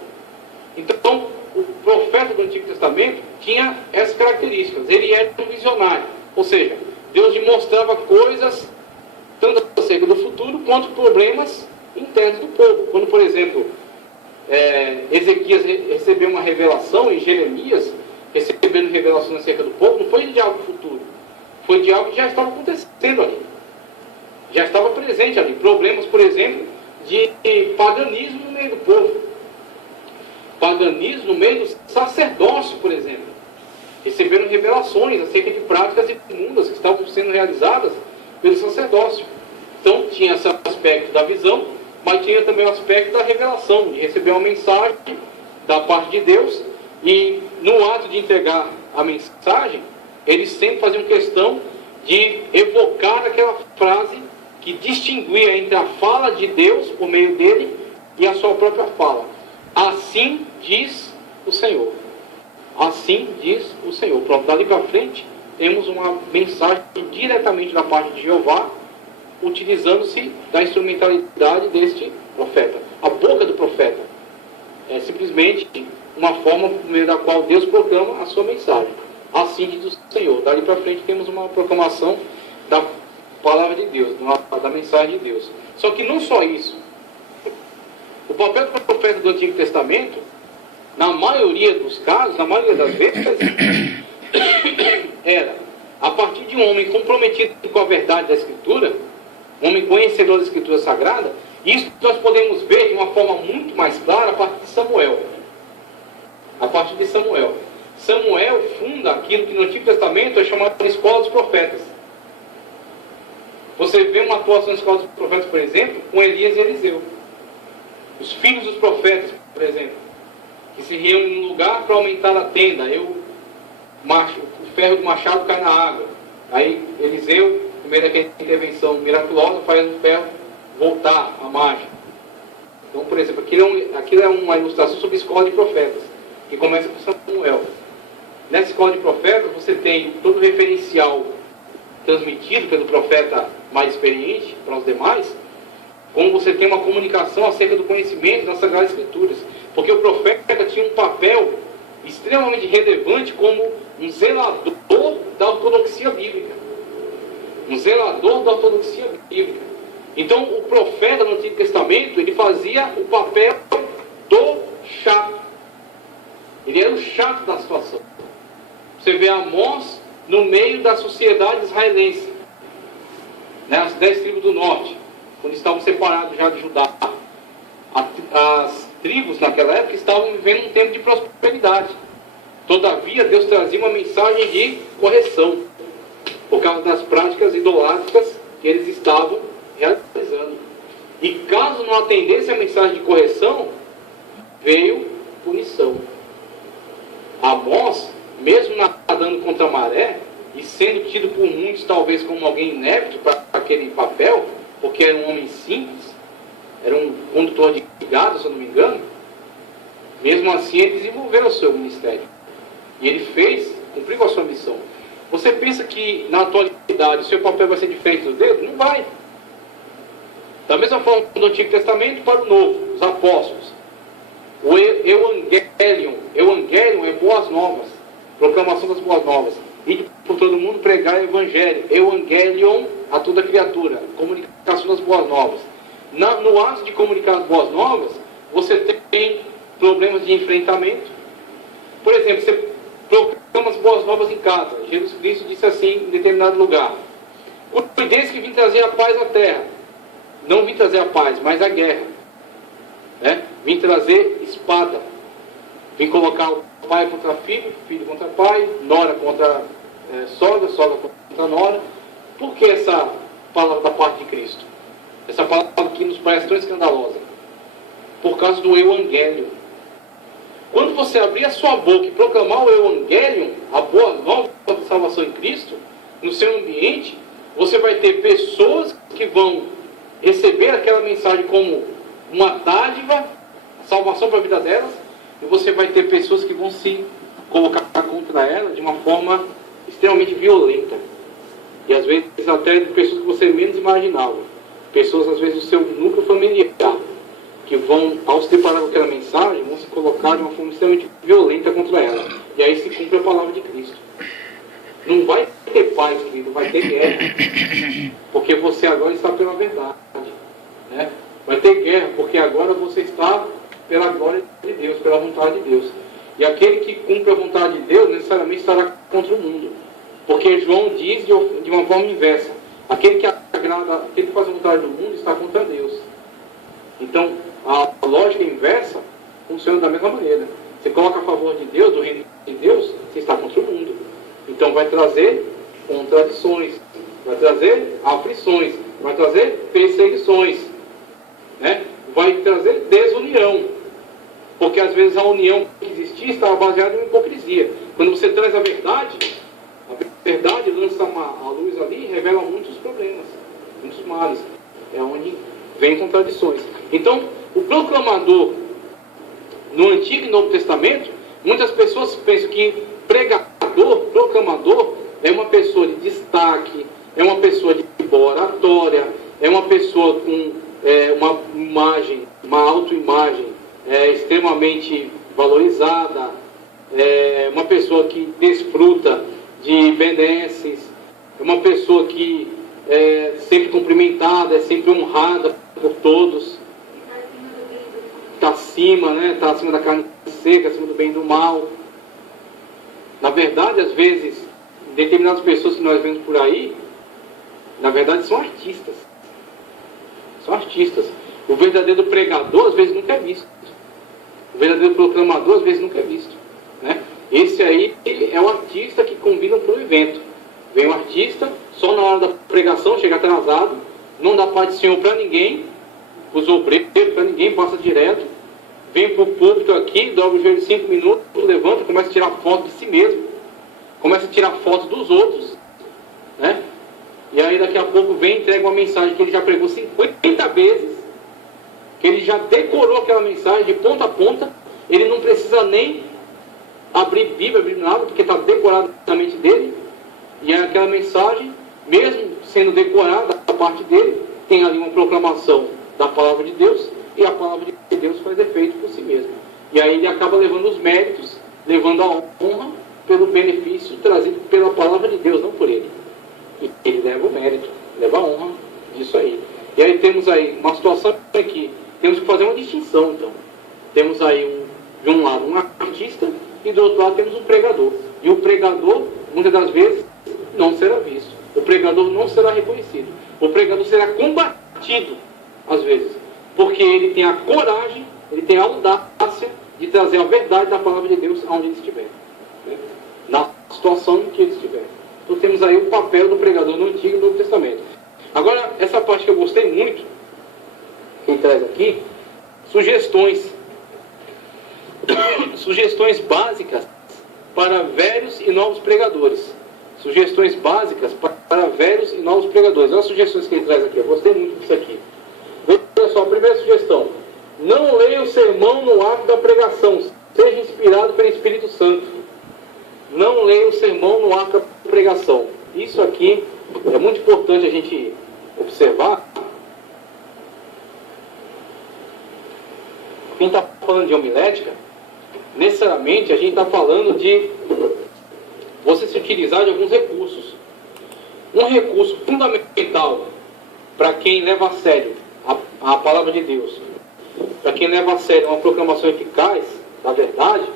Então, o profeta do Antigo Testamento tinha essas características. Ele era um visionário, ou seja, Deus lhe mostrava coisas tanto acerca do futuro quanto problemas internos do povo. Quando, por exemplo, Ezequias recebeu uma revelação e Jeremias recebendo revelações acerca do povo, não foi de algo futuro, foi de algo que já estava acontecendo ali, já estava presente ali. Problemas, por exemplo, de paganismo no meio do povo. Paganismo no meio do sacerdócio, por exemplo. Receberam revelações acerca de práticas imundas que estavam sendo realizadas pelo sacerdócio. Então tinha esse aspecto da visão, mas tinha também o aspecto da revelação, de receber uma mensagem da parte de Deus, e no ato de entregar a mensagem, eles sempre faziam questão de evocar aquela frase que distinguia entre a fala de Deus por meio dele e a sua própria fala. Assim diz o Senhor. Assim diz o Senhor. Pronto, dali para frente temos uma mensagem diretamente da parte de Jeová, utilizando-se da instrumentalidade deste profeta. A boca do profeta é simplesmente uma forma por meio da qual Deus proclama a sua mensagem. Assim diz o Senhor. Dali para frente temos uma proclamação da palavra de Deus, da mensagem de Deus. Só que não só isso. O papel do profeta do Antigo Testamento, na maioria dos casos, na maioria das vezes, era a partir de um homem comprometido com a verdade da Escritura, um homem conhecedor da Escritura Sagrada. Isso nós podemos ver de uma forma muito mais clara a partir de Samuel. A partir de Samuel. Samuel funda aquilo que no Antigo Testamento é chamado de Escola dos Profetas. Você vê uma atuação na Escola dos Profetas, por exemplo, com Elias e Eliseu. Os filhos dos profetas, por exemplo, que se reúnem num lugar para aumentar a tenda. O ferro do machado cai na água. Aí Eliseu, no meio daquela intervenção miraculosa, faz o ferro voltar à margem. Então, por exemplo, aquilo é uma ilustração sobre a escola de profetas, que começa com Samuel. Nessa escola de profetas, você tem todo o referencial transmitido pelo profeta mais experiente para os demais, como você tem uma comunicação acerca do conhecimento das Sagradas Escrituras. Porque o profeta tinha um papel extremamente relevante como um zelador da ortodoxia bíblica. Um zelador da ortodoxia bíblica. Então, o profeta no Antigo Testamento, ele fazia o papel do chato. Ele era o chato da situação. Você vê Amós no meio da sociedade israelense, né, as 10 tribos do norte, quando estavam separados já de Judá. As tribos naquela época estavam vivendo um tempo de prosperidade. Todavia, Deus trazia uma mensagem de correção, por causa das práticas idolátricas que eles estavam realizando. E caso não atendesse a mensagem de correção, veio punição. Amós, mesmo nadando contra a maré, e sendo tido por muitos talvez como alguém inepto para aquele papel, porque era um homem simples, era um condutor de gado, se eu não me engano, mesmo assim ele desenvolveu o seu ministério. E ele cumpriu a sua missão. Você pensa que na atualidade o seu papel vai ser diferente dos deles? Não vai. Da mesma forma do Antigo Testamento para o Novo, os apóstolos. O Evangelion é boas novas, proclamação das boas novas. E por todo mundo pregar o Evangelho. Evangelion a toda criatura, comunicação das boas novas. No ato de comunicar as boas novas, você tem problemas de enfrentamento. Por exemplo, você proclama as boas novas em casa. Jesus Cristo disse assim em determinado lugar: cuidem-se que vim trazer a paz à terra. Não vim trazer a paz, mas a guerra. Vim trazer espada. Vim colocar o pai contra filho, filho contra pai, nora contra sogra, sogra contra nora. Por que essa palavra da parte de Cristo? Essa palavra que nos parece tão escandalosa. Por causa do Evangelho. Quando você abrir a sua boca e proclamar o Evangelho, a boa nova da salvação em Cristo, no seu ambiente, você vai ter pessoas que vão receber aquela mensagem como uma dádiva, salvação para a vida delas, e você vai ter pessoas que vão se colocar contra ela de uma forma extremamente violenta. E às vezes até de pessoas que você menos imaginava. Pessoas às vezes do seu núcleo familiar, que vão, ao se deparar com aquela mensagem, vão se colocar de uma forma extremamente violenta contra ela. E aí se cumpre a palavra de Cristo. Não vai ter paz, querido, vai ter guerra. Porque você agora está pela verdade. Né? Vai ter guerra, porque agora você está pela glória de Deus, pela vontade de Deus. E aquele que cumpre a vontade de Deus necessariamente estará contra o mundo. Porque João diz de uma forma inversa: aquele que agrada, aquele que faz a vontade do mundo está contra Deus. Então, a lógica inversa funciona da mesma maneira. Você coloca a favor de Deus, do reino de Deus, você está contra o mundo. Então vai trazer contradições, vai trazer aflições, vai trazer perseguições, né? Vai trazer desunião. Porque às vezes a união que existia estava baseada em hipocrisia. Quando você traz a verdade lança a luz ali e revela muitos problemas, muitos males. É onde vem contradições. Então, o proclamador no Antigo e Novo Testamento, muitas pessoas pensam que pregador, proclamador, é uma pessoa de destaque, é uma pessoa de boa oratória, é uma pessoa com uma imagem, uma autoimagem extremamente valorizada, uma pessoa que desfruta de benesses, é uma pessoa que é sempre cumprimentada, é sempre honrada por todos, está acima, né? Está acima da carne seca, acima do bem e do mal. Na verdade, às vezes, determinadas pessoas que nós vemos por aí, na verdade são artistas. São artistas. O verdadeiro pregador, às vezes, nunca é visto. O verdadeiro proclamador, às vezes, nunca é visto, né? Esse aí é o artista que convida para o evento. Vem um artista, só na hora da pregação, chega atrasado, não dá paz do Senhor para ninguém, os obreiros, para ninguém, passa direto, vem para o púlpito aqui, dobra o joelho 5 minutos, levanta, começa a tirar foto de si mesmo, começa a tirar foto dos outros, né? E aí daqui a pouco vem e entrega uma mensagem que ele já pregou 50 vezes, que ele já decorou aquela mensagem de ponta a ponta, ele não precisa nem abrir Bíblia, abrir nada, porque está decorado na mente dele, e é aquela mensagem, mesmo sendo decorada da parte dele, tem ali uma proclamação da palavra de Deus, e a palavra de Deus faz efeito por si mesmo. E aí ele acaba levando os méritos, levando a honra pelo benefício trazido pela palavra de Deus, não por ele. E ele leva o mérito, leva a honra disso aí. E aí temos aí uma situação aqui, temos que fazer uma distinção então. Temos aí de um lado um artista e do outro lado temos um pregador. E o pregador, muitas das vezes, não será visto. O pregador não será reconhecido. O pregador será combatido, às vezes, porque ele tem a coragem, ele tem a audácia de trazer a verdade da palavra de Deus aonde ele estiver, né? Na situação em que ele estiver. Então temos aí o papel do pregador no Antigo e no Novo Testamento. Agora, essa parte que eu gostei muito, que ele traz aqui, sugestões básicas para velhos e novos pregadores. Sugestões básicas para velhos e novos pregadores. Olha as sugestões que ele traz aqui. Eu gostei muito disso aqui. Olha só, a primeira sugestão. Não leia o sermão no ato da pregação. Seja inspirado pelo Espírito Santo. Não leia o sermão no ato da pregação. Isso aqui é muito importante a gente observar. Quem está falando de homilética, necessariamente a gente está falando de você se utilizar de alguns recursos. Um recurso fundamental para quem leva a sério a palavra de Deus, para quem leva a sério uma proclamação eficaz da verdade,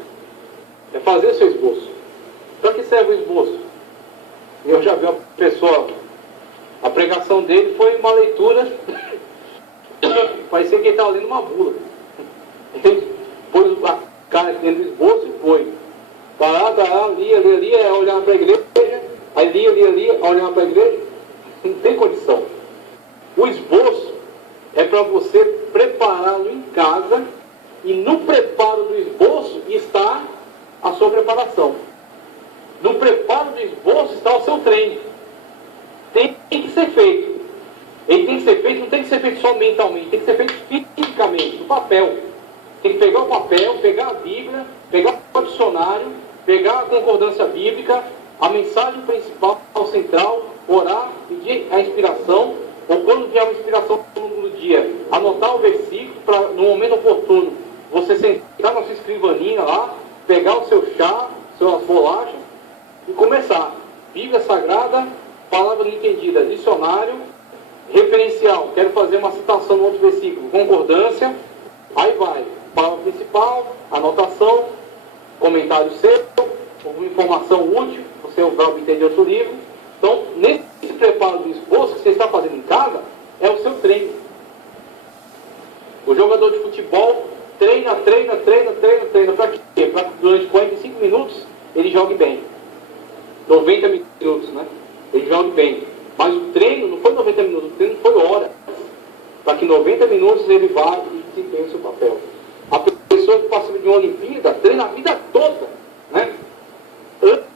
é fazer o seu esboço. Para que serve o esboço? Eu já vi uma pessoa, a pregação dele foi uma leitura, parecia que ele estava lendo uma bula. Ele pôs a cara dentro do esboço e foi. Lia, olhava para a igreja, aí lia, olhava para a igreja, não tem condição. O esboço é para você prepará-lo em casa, e no preparo do esboço está a sua preparação. No preparo do esboço está o seu treino. Tem que ser feito. Ele tem que ser feito, não tem que ser feito só mentalmente, tem que ser feito fisicamente, no papel. Tem que pegar o papel, pegar a Bíblia, pegar o dicionário, pegar a concordância bíblica, a mensagem principal, central, orar, pedir a inspiração, ou quando vier uma inspiração no dia, anotar o versículo para, no momento oportuno, você sentar na sua escrivaninha lá, pegar o seu chá, suas bolachas e começar. Bíblia Sagrada, palavra não entendida, dicionário, referencial, quero fazer uma citação no outro versículo, concordância, aí vai, palavra principal, anotação, comentário seu, alguma informação útil, você vai obter outro livro. Então, nesse preparo do esboço que você está fazendo em casa, é o seu treino. O jogador de futebol treina. Para quê? Para que durante 45 minutos ele jogue bem. 90 minutos, né? Ele jogue bem. Mas o treino não foi 90 minutos, o treino foi horas. Para que 90 minutos ele vá e desempenhe o seu papel. A pessoa que participa de uma Olimpíada treina a vida toda, né?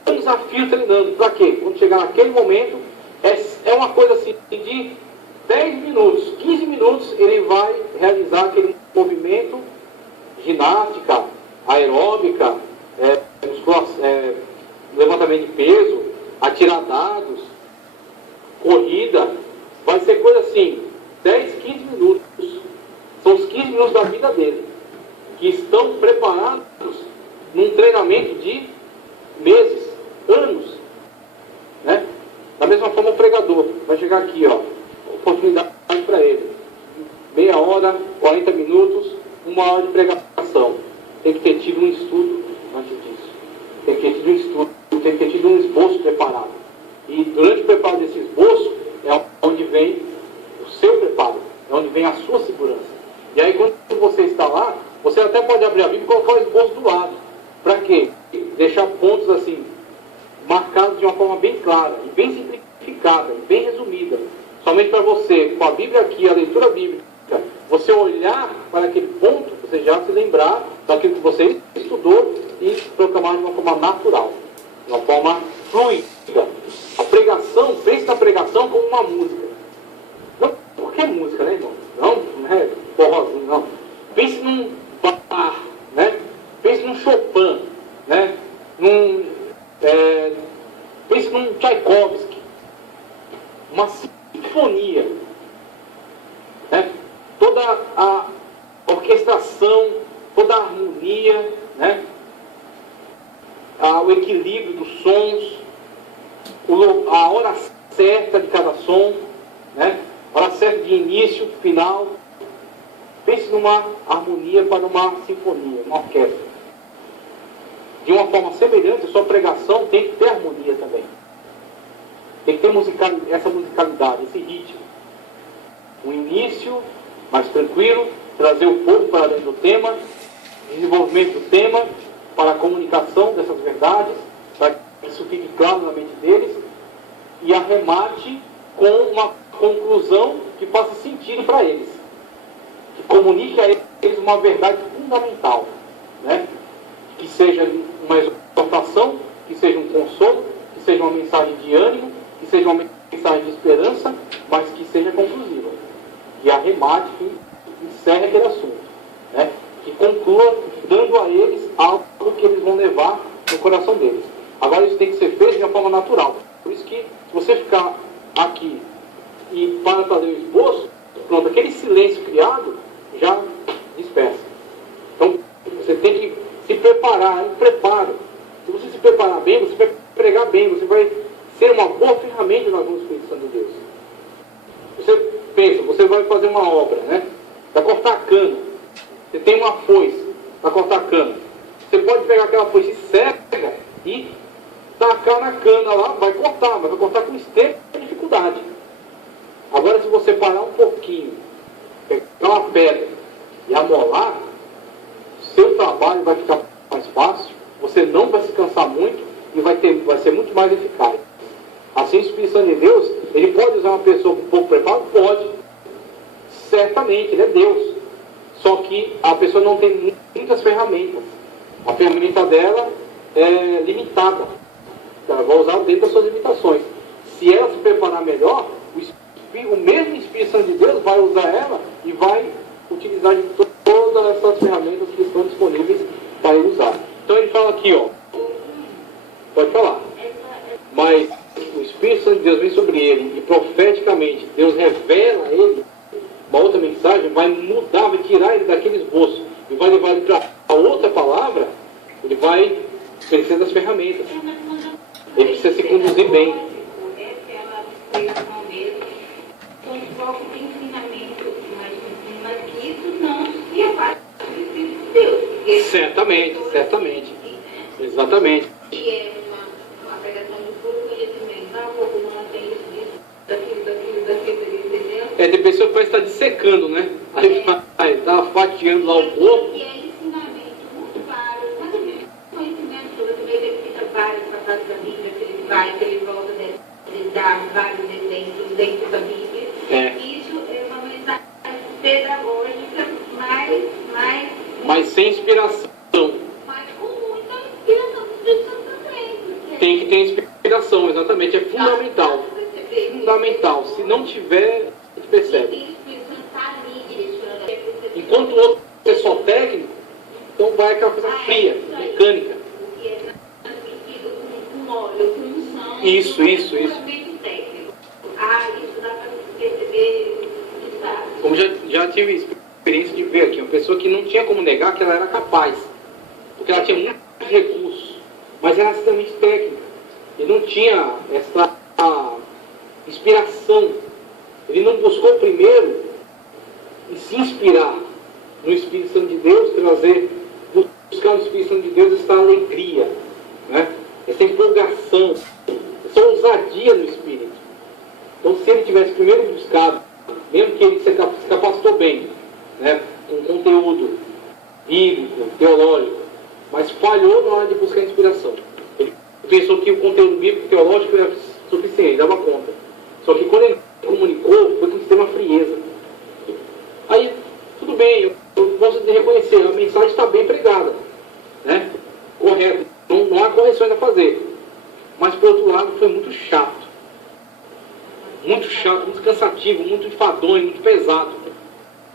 Anos a fio treinando. Para quê? Quando chegar naquele momento, é uma coisa assim de 10 minutos, 15 minutos, ele vai realizar aquele movimento, ginástica, aeróbica, levantamento de peso, atirar dados, corrida. Vai ser coisa assim, 10, 15 minutos. São os 15 minutos da vida dele, que estão preparados num treinamento de meses, anos, né? Da mesma forma, o pregador vai chegar aqui, ó, oportunidade para ele. Meia hora, 40 minutos, 1 hora de pregação. Tem que ter tido um estudo antes disso. Tem que ter tido um estudo, tem que ter tido um esboço preparado. E durante o preparo desse esboço, é onde vem o seu preparo, é onde vem a sua segurança. E aí, quando você está lá, você até pode abrir a Bíblia e colocar o esboço do lado. Para quê? Deixar pontos assim, marcados de uma forma bem clara, e bem simplificada, e bem resumida. Somente para você, com a Bíblia aqui, a leitura bíblica, você olhar para aquele ponto, você já se lembrar daquilo que você estudou e proclamar de uma forma natural, de uma forma fluida. A pregação, pense na pregação como uma música. Não qualquer música, né, irmão? Não é forrozinho, não. Pense num Bach, né? Pense num Chopin, né? Pense num Tchaikovsky. Uma sinfonia, né? Toda a orquestração, toda a harmonia, né? O equilíbrio dos sons, a hora certa de cada som, né? A hora certa de início, final. Pense numa harmonia para uma sinfonia, uma orquestra. De uma forma semelhante, a sua pregação tem que ter harmonia também. Tem que ter essa musicalidade, esse ritmo. Um início mais tranquilo, trazer o povo para dentro do tema, desenvolvimento do tema, para a comunicação dessas verdades, para que isso fique claro na mente deles, e arremate com uma conclusão que faça sentido para eles, que comunique a eles uma verdade fundamental, né? Que seja uma exortação, que seja um consolo, que seja uma mensagem de ânimo, que seja uma mensagem de esperança, mas que seja conclusiva, que arremate, que encerre aquele assunto, né? Que conclua dando a eles algo que eles vão levar no coração deles. Agora isso tem que ser feito de uma forma natural. Por isso que, se você ficar aqui e para ler o esboço, pronto, aquele silêncio criado já dispersa. Então, você tem que se preparar, é um preparo. Se você se preparar bem, você vai pregar bem, você vai ser uma boa ferramenta nas mãos do Espírito Santo de Deus. Você pensa, você vai fazer uma obra, né? Vai cortar cana. Você tem uma foice para cortar cana. Você pode pegar aquela foice cega e tacar na cana lá, vai cortar, mas vai cortar com extrema dificuldade. Agora, se você parar um pouquinho, pegar uma pedra e amolar, seu trabalho vai ficar mais fácil, você não vai se cansar muito e vai ser muito mais eficaz. Assim, o Espírito Santo de Deus, ele pode usar uma pessoa com pouco preparo? Pode. Certamente, ele é Deus. Só que a pessoa não tem muitas ferramentas. A ferramenta dela é limitada. Ela vai usar dentro das suas limitações. Se ela se preparar melhor, o mesmo Espírito Santo de Deus vai usar ela e vai utilizar de todas essas ferramentas que estão disponíveis para ele usar. Então ele fala aqui, ó. Pode falar. Mas o Espírito Santo de Deus vem sobre ele e profeticamente Deus revela a ele uma outra mensagem, vai mudar, vai tirar ele daquele esboço e vai levar ele para outra palavra. Ele vai crescendo as ferramentas. Ele precisa se conduzir bem. Com foco de ensinamento, mas que isso não se afasta do Espírito de Deus. Certamente. Exatamente. E é uma pregação de puro conhecimento. O fulano tem isso, daquilo, entendeu? Tem pessoa que vai estar dissecando, né? Aí ele estava fatiando lá o corpo. E é ensinamento muito claro, mas o conhecimento todo, também ele cita várias passagens da Bíblia, que ele vai, que ele volta, ele dá vários exemplos dentro da Bíblia. Isso é uma mensagem pedagógica, mas sem inspiração. Mas com muita inspiração do Espírito Santo também. Tem que ter inspiração, exatamente, é fundamental. Fundamental. Se não tiver, a gente percebe. Enquanto o outro é só técnico, então vai aquela coisa fria, mecânica. Isso. Isso dá para perceber. Como já tive experiência de ver aqui, uma pessoa que não tinha como negar que ela era capaz, porque ela tinha muitos recursos, mas era extremamente técnica. E não tinha essa inspiração. Ele não buscou primeiro e se inspirar no Espírito Santo de Deus, buscar no Espírito Santo de Deus essa alegria, né? Essa empolgação, essa ousadia no Espírito. Então, se ele tivesse primeiro buscado, mesmo que ele se capacitou bem, né, com conteúdo bíblico, teológico, mas falhou na hora de buscar inspiração. Ele pensou que o conteúdo bíblico e teológico era suficiente, dava conta. Só que quando ele comunicou, foi com extrema frieza. Aí, tudo bem, eu posso reconhecer, a mensagem está bem pregada, né? Correto, não há correções a fazer. Mas, por outro lado, foi muito chato. Muito chato, muito cansativo, muito enfadonho, muito pesado.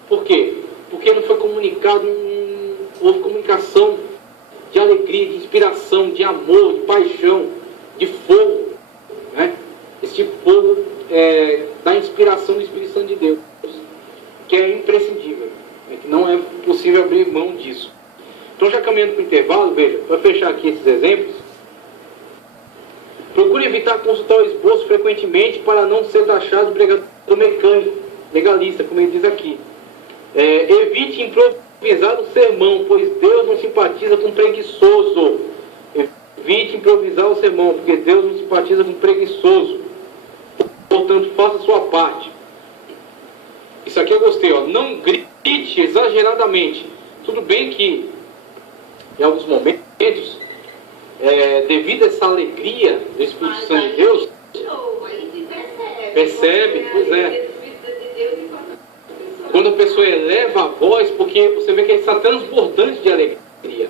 Por quê? Porque não foi comunicado, houve comunicação de alegria, de inspiração, de amor, de paixão, de fogo, né? Esse tipo de fogo da inspiração do Espírito Santo de Deus, que é imprescindível, né? Que não é possível abrir mão disso. Então, já caminhando para o intervalo, veja, para fechar aqui esses exemplos, procure evitar consultar o esboço frequentemente para não ser taxado de pregador mecânico, legalista, como ele diz aqui. Evite improvisar o sermão, pois Deus não simpatiza com preguiçoso. Evite improvisar o sermão, porque Deus não simpatiza com preguiçoso. Portanto, faça a sua parte. Isso aqui eu gostei, ó. Não grite exageradamente. Tudo bem que, em alguns momentos, devido a essa alegria do Espírito Santo de Deus, percebe, pois é. Quando a pessoa eleva a voz, porque você vê que ele está transbordante de alegria.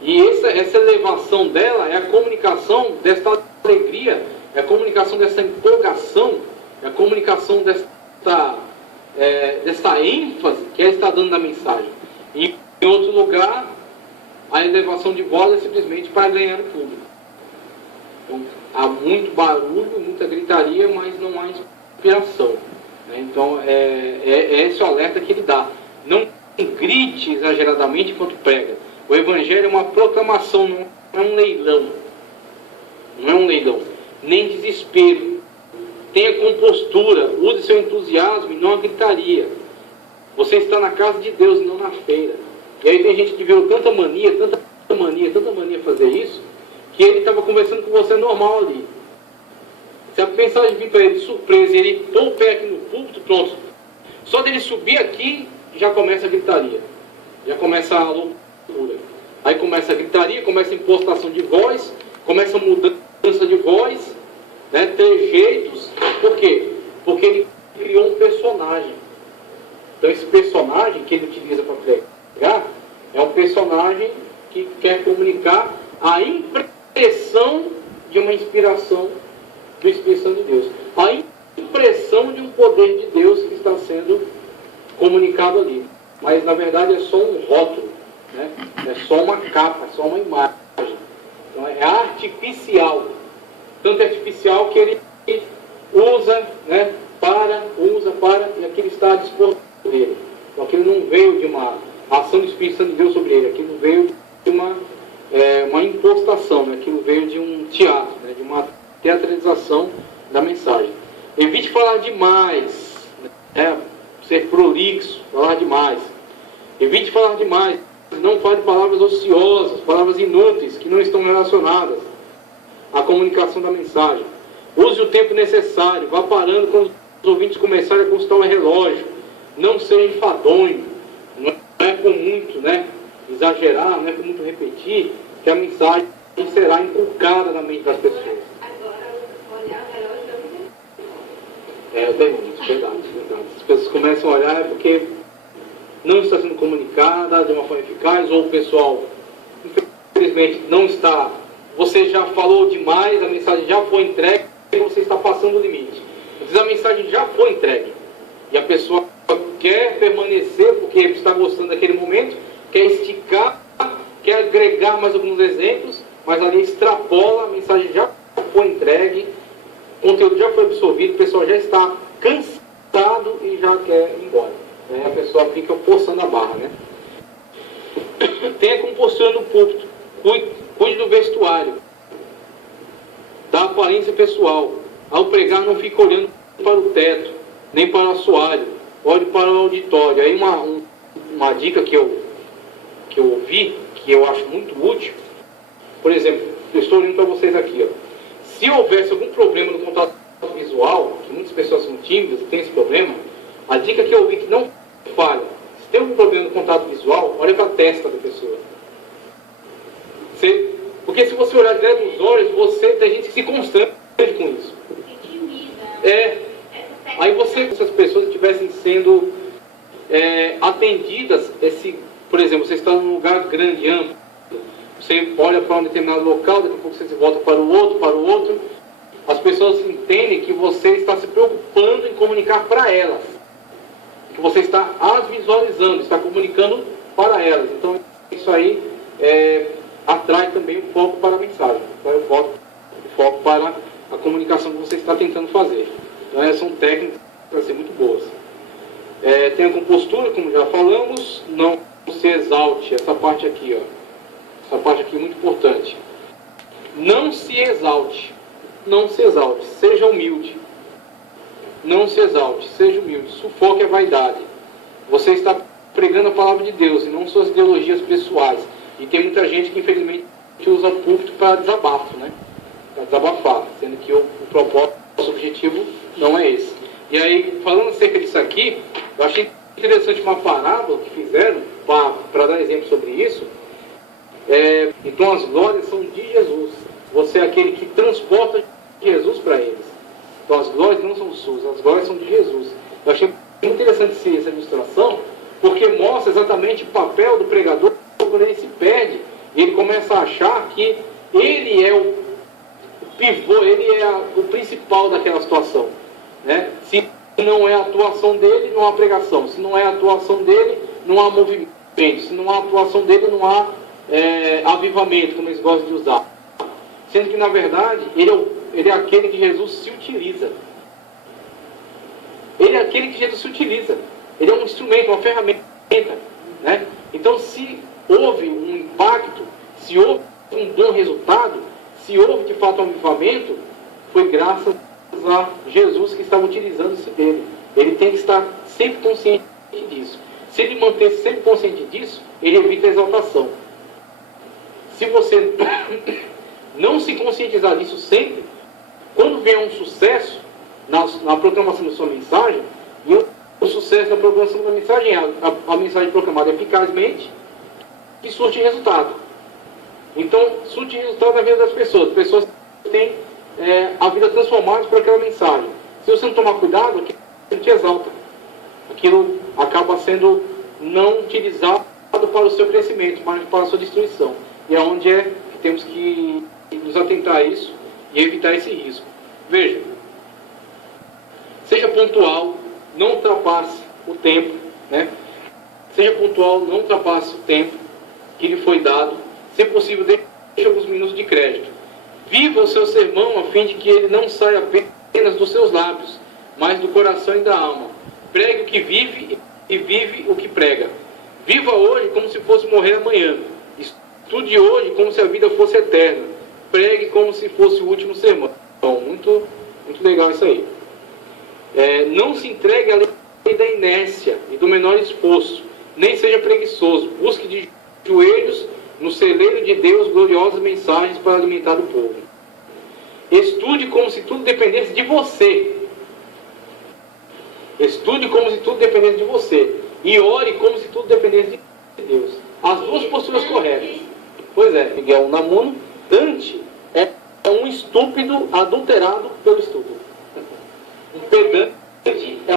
E essa elevação dela é a comunicação dessa alegria, é a comunicação dessa empolgação, é a comunicação dessa ênfase que ela está dando na mensagem. E em outro lugar, a elevação de voz é simplesmente para ganhar o público. Então, há muito barulho, muita gritaria, mas não há inspiração. Então, é esse o alerta que ele dá. Não grite exageradamente enquanto prega. O Evangelho é uma proclamação, não é um leilão. Não é um leilão. Nem desespero. Tenha compostura, use seu entusiasmo e não a gritaria. Você está na casa de Deus e não na feira. E aí tem gente que viu tanta mania fazer isso, que ele estava conversando com você normal ali. Se a mensagem vir para ele de surpresa e ele pôr o pé aqui no púlpito, pronto. Só dele subir aqui, já começa a gritaria. Já começa a loucura. Aí começa a gritaria, começa a impostação de voz, começa a mudança de voz, né, trejeitos. Por quê? Porque ele criou um personagem. Então esse personagem que ele utiliza para pregar é um personagem que quer comunicar a impressão de uma inspiração do Espírito Santo de Deus. A impressão de um poder de Deus que está sendo comunicado ali. Mas na verdade é só um rótulo, né? É só uma capa, é só uma imagem. Então, é artificial. Tanto é artificial que ele usa, né, para, e aquilo está a dispor dele. Então aquilo não veio de uma ação do Espírito Santo de Deus sobre ele, aquilo veio de uma impostação, né? Aquilo veio de um teatro, né? De uma teatralização da mensagem. Evite falar demais, né? Ser prolixo, falar demais. Evite falar demais. Não fale palavras ociosas, palavras inúteis, que não estão relacionadas à comunicação da mensagem. Use o tempo necessário, vá parando quando os ouvintes começarem a consultar o relógio. Não seja enfadonho. Não é por muito, né, exagerar, não é por muito repetir, que a mensagem será inculcada na mente das pessoas. Eu pergunto, verdade. As pessoas começam a olhar porque não está sendo comunicada de uma forma eficaz, ou o pessoal, infelizmente, não está. Você já falou demais, a mensagem já foi entregue, e você está passando o limite. Diz, a mensagem já foi entregue. E a pessoa quer permanecer porque está gostando daquele momento, quer esticar, quer agregar mais alguns exemplos, mas ali extrapola, a mensagem já foi entregue, o conteúdo já foi absorvido, o pessoal já está cansado e já quer ir embora. A pessoa fica forçando a barra, né? Tenha compostura no púlpito, cuide do vestuário, da aparência pessoal. Ao pregar, não fique olhando para o teto, nem para o assoalho, olhe para o auditório. Aí uma dica que eu ouvi, que eu acho muito útil, por exemplo, eu estou olhando para vocês aqui, ó. Se houvesse algum problema no contato visual, que muitas pessoas são tímidas e têm esse problema, a dica que eu ouvi que não falha, se tem algum problema no contato visual, olha para a testa da pessoa. Porque se você olhar direto nos olhos, tem gente que se constrange com isso. Aí se essas pessoas estivessem sendo atendidas, por exemplo, você está num lugar grande, amplo, você olha para um determinado local, daqui a pouco você se volta para o outro, as pessoas entendem que você está se preocupando em comunicar para elas, que você está as visualizando, está comunicando para elas. Então isso aí atrai também o foco para a mensagem, o foco para a comunicação que você está tentando fazer. Então são técnicas para ser muito boas. Tenha compostura, como já falamos, não se exalte. Essa parte aqui, essa parte aqui é muito importante. Não se exalte. Não se exalte. Seja humilde. Não se exalte. Seja humilde. Sufoque a vaidade. Você está pregando a palavra de Deus e não suas ideologias pessoais. E tem muita gente que infelizmente usa o púlpito para desabafo, né? Para desabafar, sendo que o propósito, o objetivo não é esse. E aí, falando acerca disso aqui, eu achei interessante uma parábola que fizeram para dar exemplo sobre isso. Então as glórias são de Jesus. Você é aquele que transporta Jesus para eles. Então as glórias não são suas, as glórias são de Jesus. Eu achei muito interessante essa ilustração, porque mostra exatamente o papel do pregador quando ele se perde. E ele começa a achar que ele é o pivô, ele é o principal daquela situação, né? Se não é a atuação dele, não há pregação. Se não é a atuação dele, não há movimento. Se não há atuação dele, não há avivamento, como eles gostam de usar. Sendo que, na verdade, ele é aquele que Jesus se utiliza. Ele é aquele que Jesus se utiliza. Ele é um instrumento, uma ferramenta, né? Então, se houve um impacto, se houve um bom resultado, se houve de fato um avivamento, foi graças a Jesus que estava utilizando-se dele. Ele tem que estar sempre consciente disso. Se ele manter sempre consciente disso, ele evita a exaltação. Se você não se conscientizar disso sempre, quando vier um sucesso na proclamação da sua mensagem, e o sucesso da proclamação da mensagem é a mensagem proclamada eficazmente e surte resultado. Então, surte resultado na vida das pessoas. As pessoas têm a vida transformada por aquela mensagem. Se você não tomar cuidado, aquilo te exalta. Aquilo acaba sendo não utilizado para o seu crescimento, mas para a sua destruição. E é onde que temos que nos atentar a isso e evitar esse risco. Veja, seja pontual, não ultrapasse o tempo, né? Seja pontual, não ultrapasse o tempo que lhe foi dado. Se possível, deixe alguns minutos de crédito. Viva o seu sermão a fim de que ele não saia apenas dos seus lábios, mas do coração e da alma. Pregue o que vive e vive o que prega. Viva hoje como se fosse morrer amanhã. Estude hoje como se a vida fosse eterna. Pregue como se fosse o último sermão. Então, muito, muito legal isso aí. Não se entregue à lei da inércia e do menor esforço. Nem seja preguiçoso. Busque de joelhos no celeiro de Deus gloriosas mensagens para alimentar o povo. Estude como se tudo dependesse de você. Estude como se tudo dependesse de você. e ore como se tudo dependesse de Deus. As duas posturas corretas. Pois é, Miguel Unamuno, Dante é um estúpido adulterado pelo estudo.